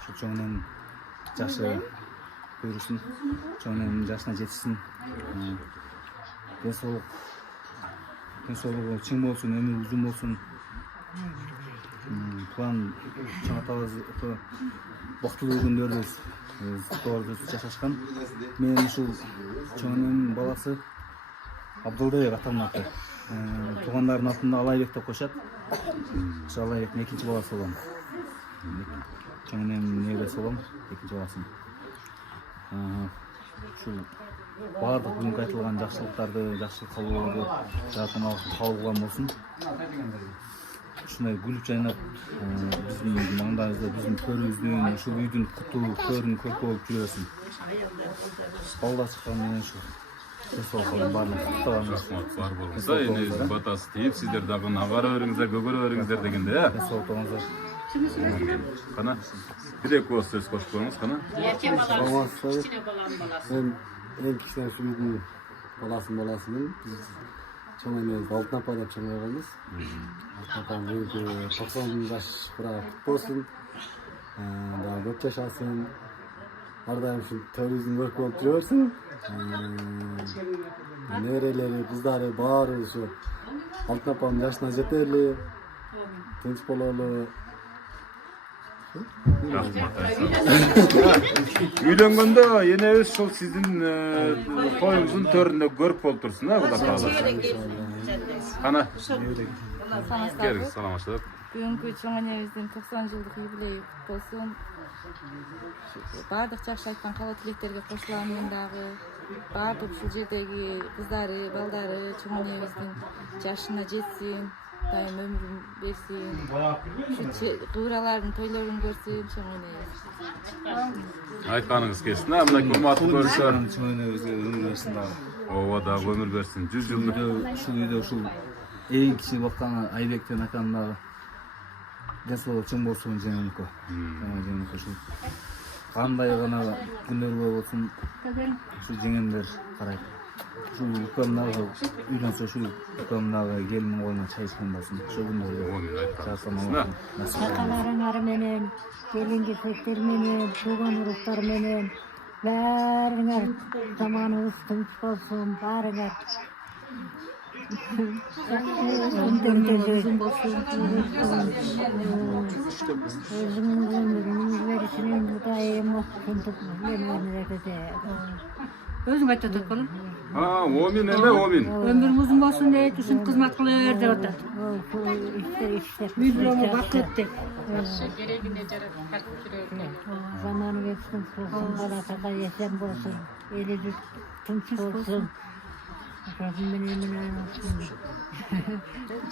ушул чөмөнөм жакшы көрүшүн, чөмөнөм жашына жетишсин. Денсаулыгы чың болсун, өмүрү узун болсун. План чоң атабыз бактылуу күндөрдө тоордо жашашкан. Мен ушул чөмөнөмдүн баласы Абдылдыбек атамдын аты. Туугандардын атында Алайбек деп коюшат. Ошо Алайбектин экинчи баласы болом. Чөмөнөмдүн небереси болом, экинчи баласы. Ушул баардык бүгүнкү айтылган жакшылыктарды, жакшы кабылоодо Жаратқан Аллах кабыл кылган болсун. Ушундай күлүп жайнап, биздин маңдайыбызда, биздин төрүбүздүн, ушул үйдүн куту көрүн көп болуп жүрө берсин. Балда чыккан менен ушу денсаулыктын баарын куттуган Бар болса, энебиздин батасы тийип, сиздер дагы нагара бериңиздер, көгөрө бериңиздер дегенде, э? Денсаулыктарыңыздар. Кана? Бир-эки ооз сөз кошуп коюңуз, кана? Мен эң кичине ушу үйдүн баласымын. Биз чоң энебиз Алтын апа деп чоңойгонбуз. Алтын апам бүгүнкү 90 жаш куту болсун. Дагы көп жашасын. Ар дайым ушул төрүбүздүн көркү болуп жүрө берсин. Неберелери, кыздары баары ушу Алтын апамдын жашына жетели. Тынч бололу. Үйлөнгөндө энебиз ушул сиздин тоюңуздун төрүндө көрүп болуп турсун, а, Кудай кааласа. Кана? Келиңиз, саламатчылык. Бүгүнкү чоң энебиздин 90 жылдык юбилейи куту болсун. Баардык жакшы айткан каалоо тилектерге кошулам мен дагы. Баардык ушул жердеги кыздары, балдары чоң энебиздин жашына жетсин. Дайым өмүрүн берсин. Ушу кууралардын тойлорун көрсүн, чоң энебиз. Айтканыңыз келсин, а? Мына урматтуу көрүшөр. Чоң энебизге өмүр берсин дагы. Ооба дагы өмүр берсин. 100 жылдык ушул үйдө ушул эң кичи баккан Айбектин акам дагы денсаулыгы чың болсун жеңилко. Ушул кандай гана күндөргө болсун ушул жеңемдер карайт. Ушул укам дагы үйлөнсө ушул укам дагы келиндин колуна чай ичкен болсун. Ошол күндөргө Акаларыңар менен, келинги сөздөр менен, тууган уруктар менен баарыңар заманыбыз тынч болсун, баарыңар өзүңүздүн өмүрүңүз Кудайым ушинтип өзүң айтып атат балам. Омин эле, омин. Өмүрүң узун болсун дейт, ушинтип кызмат кыла бер деп атат. Үй бүлөңө бакыт деп. Керегине жарап тартып жүрөйүн. Заманыбыз тынч болсун, бала чака эсен болсун, эли журт тынч болсун.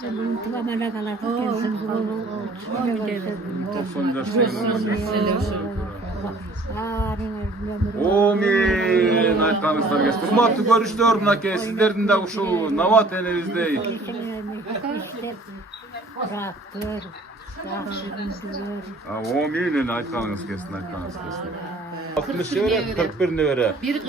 Bunun tulamana kalak. Омин айтканыңыздар келсин. Урматтуу көрүүчүлөр, мынакей сиздердин да ушул Нават элебиздей Омин айтканыңыз келсин, айтканыңыз келсин. 60 небере, 41 небере. Бир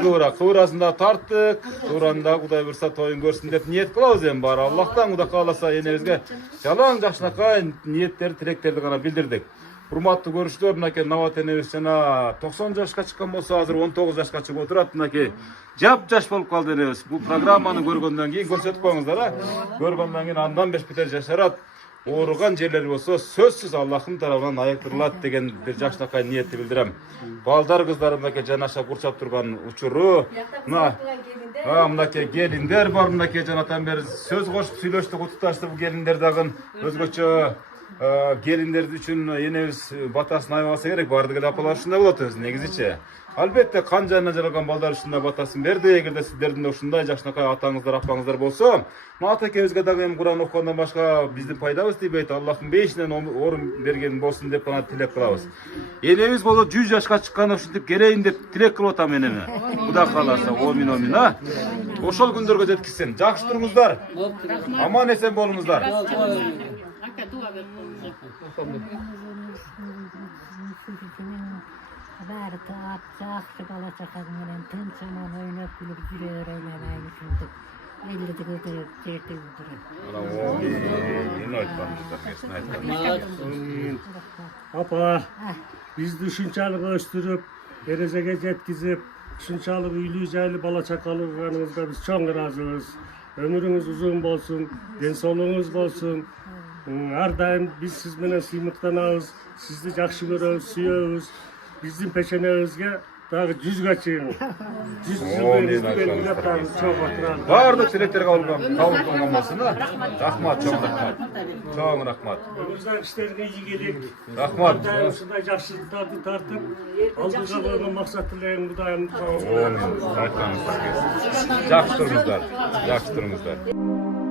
кыбыра, кыбырасында тарттык. Кыбыранда Кудай бурса тоюн көрсүн деп ниет кылабыз эми баары. Аллахтан Кудай кааласа энебизге жалаң жакшынакай ниеттерди, тилектерди гана билдирдик. Урматтуу көрүүчүлөр, мынакей Нават энебиз жана 90 жашка чыккан болсо, азыр 19 жашка чыгып отурат. Мынакей жап-жаш болуп калды энебиз. Бул программаны көргөндөн кийин көрсөтүп коюңуздар, а. Көргөндөн кийин андан беш-бетер жашарат. Ооруган жерлери болсо, сөзсүз Аллахтын тарабынан айыктырылат деген бир жакшынакай ниетти билдирем. Балдар, кыздар мынакей жанаша курчап турган учуру, мынакей келиндер бар, мынакей жанатан бери сөз кошуп сүйлөштү, кутукташты бул келиндер дагы өзгөчө келиндер үчүн энебиз батасын аябаса керек. Баардык эле апалар ушундай болот өзү негизичи. Албетте кан жанына жаралган балдар ушундай батасын берди. Эгерде сиздердин да ушундай жакшынакай атаңыздар, апаңыздар болсо, ата экебизге дагы эми Куран окугандан башка биздин пайдабыз тийбейт. Аллахтын бейишинен орун берген болсун деп гана тилек кылабыз. Энебиз болсо 100 жашка чыкканда ушинтип келейин деп тилек кылып атам энеме. Кудай кааласа, омин омин, а. Ошол күндөргө жеткизсин. Жакшы туруңуздар. Аман эсен болуңуздар. Бәрі таап, жақсы бала шақаң менен тынч аман ойнап күлүп жүрө берейин айы ушинтип. Элдиги жетип отурат. Апа, бизди ушунчалык өстүрүп, эрежеге жеткизип, ушунчалык үйлүү жайлуу бала чакалуу кылганыңызга биз чоң ыраазыбыз. Өмүрүңүз узун болсун, ден соолугуңуз болсун. Ар дайым биз сиз менен сыймыктанабыз, сизди жакшы көрөбүз, сүйөбүз. Биздин печенебизге дагы 100га чейин. 100 Баардык тилектер кабыл кылган болсун, а. Рахмат, чоң рахмат. Чоң рахмат. Өзүңүздөр иштериңе ийгилик. Рахмат. Ушундай жакшылыктарды тартып, алдыга койгон максат тилегим Кудайым. Айтканыңыздар келсин. Жакшы туруңуздар.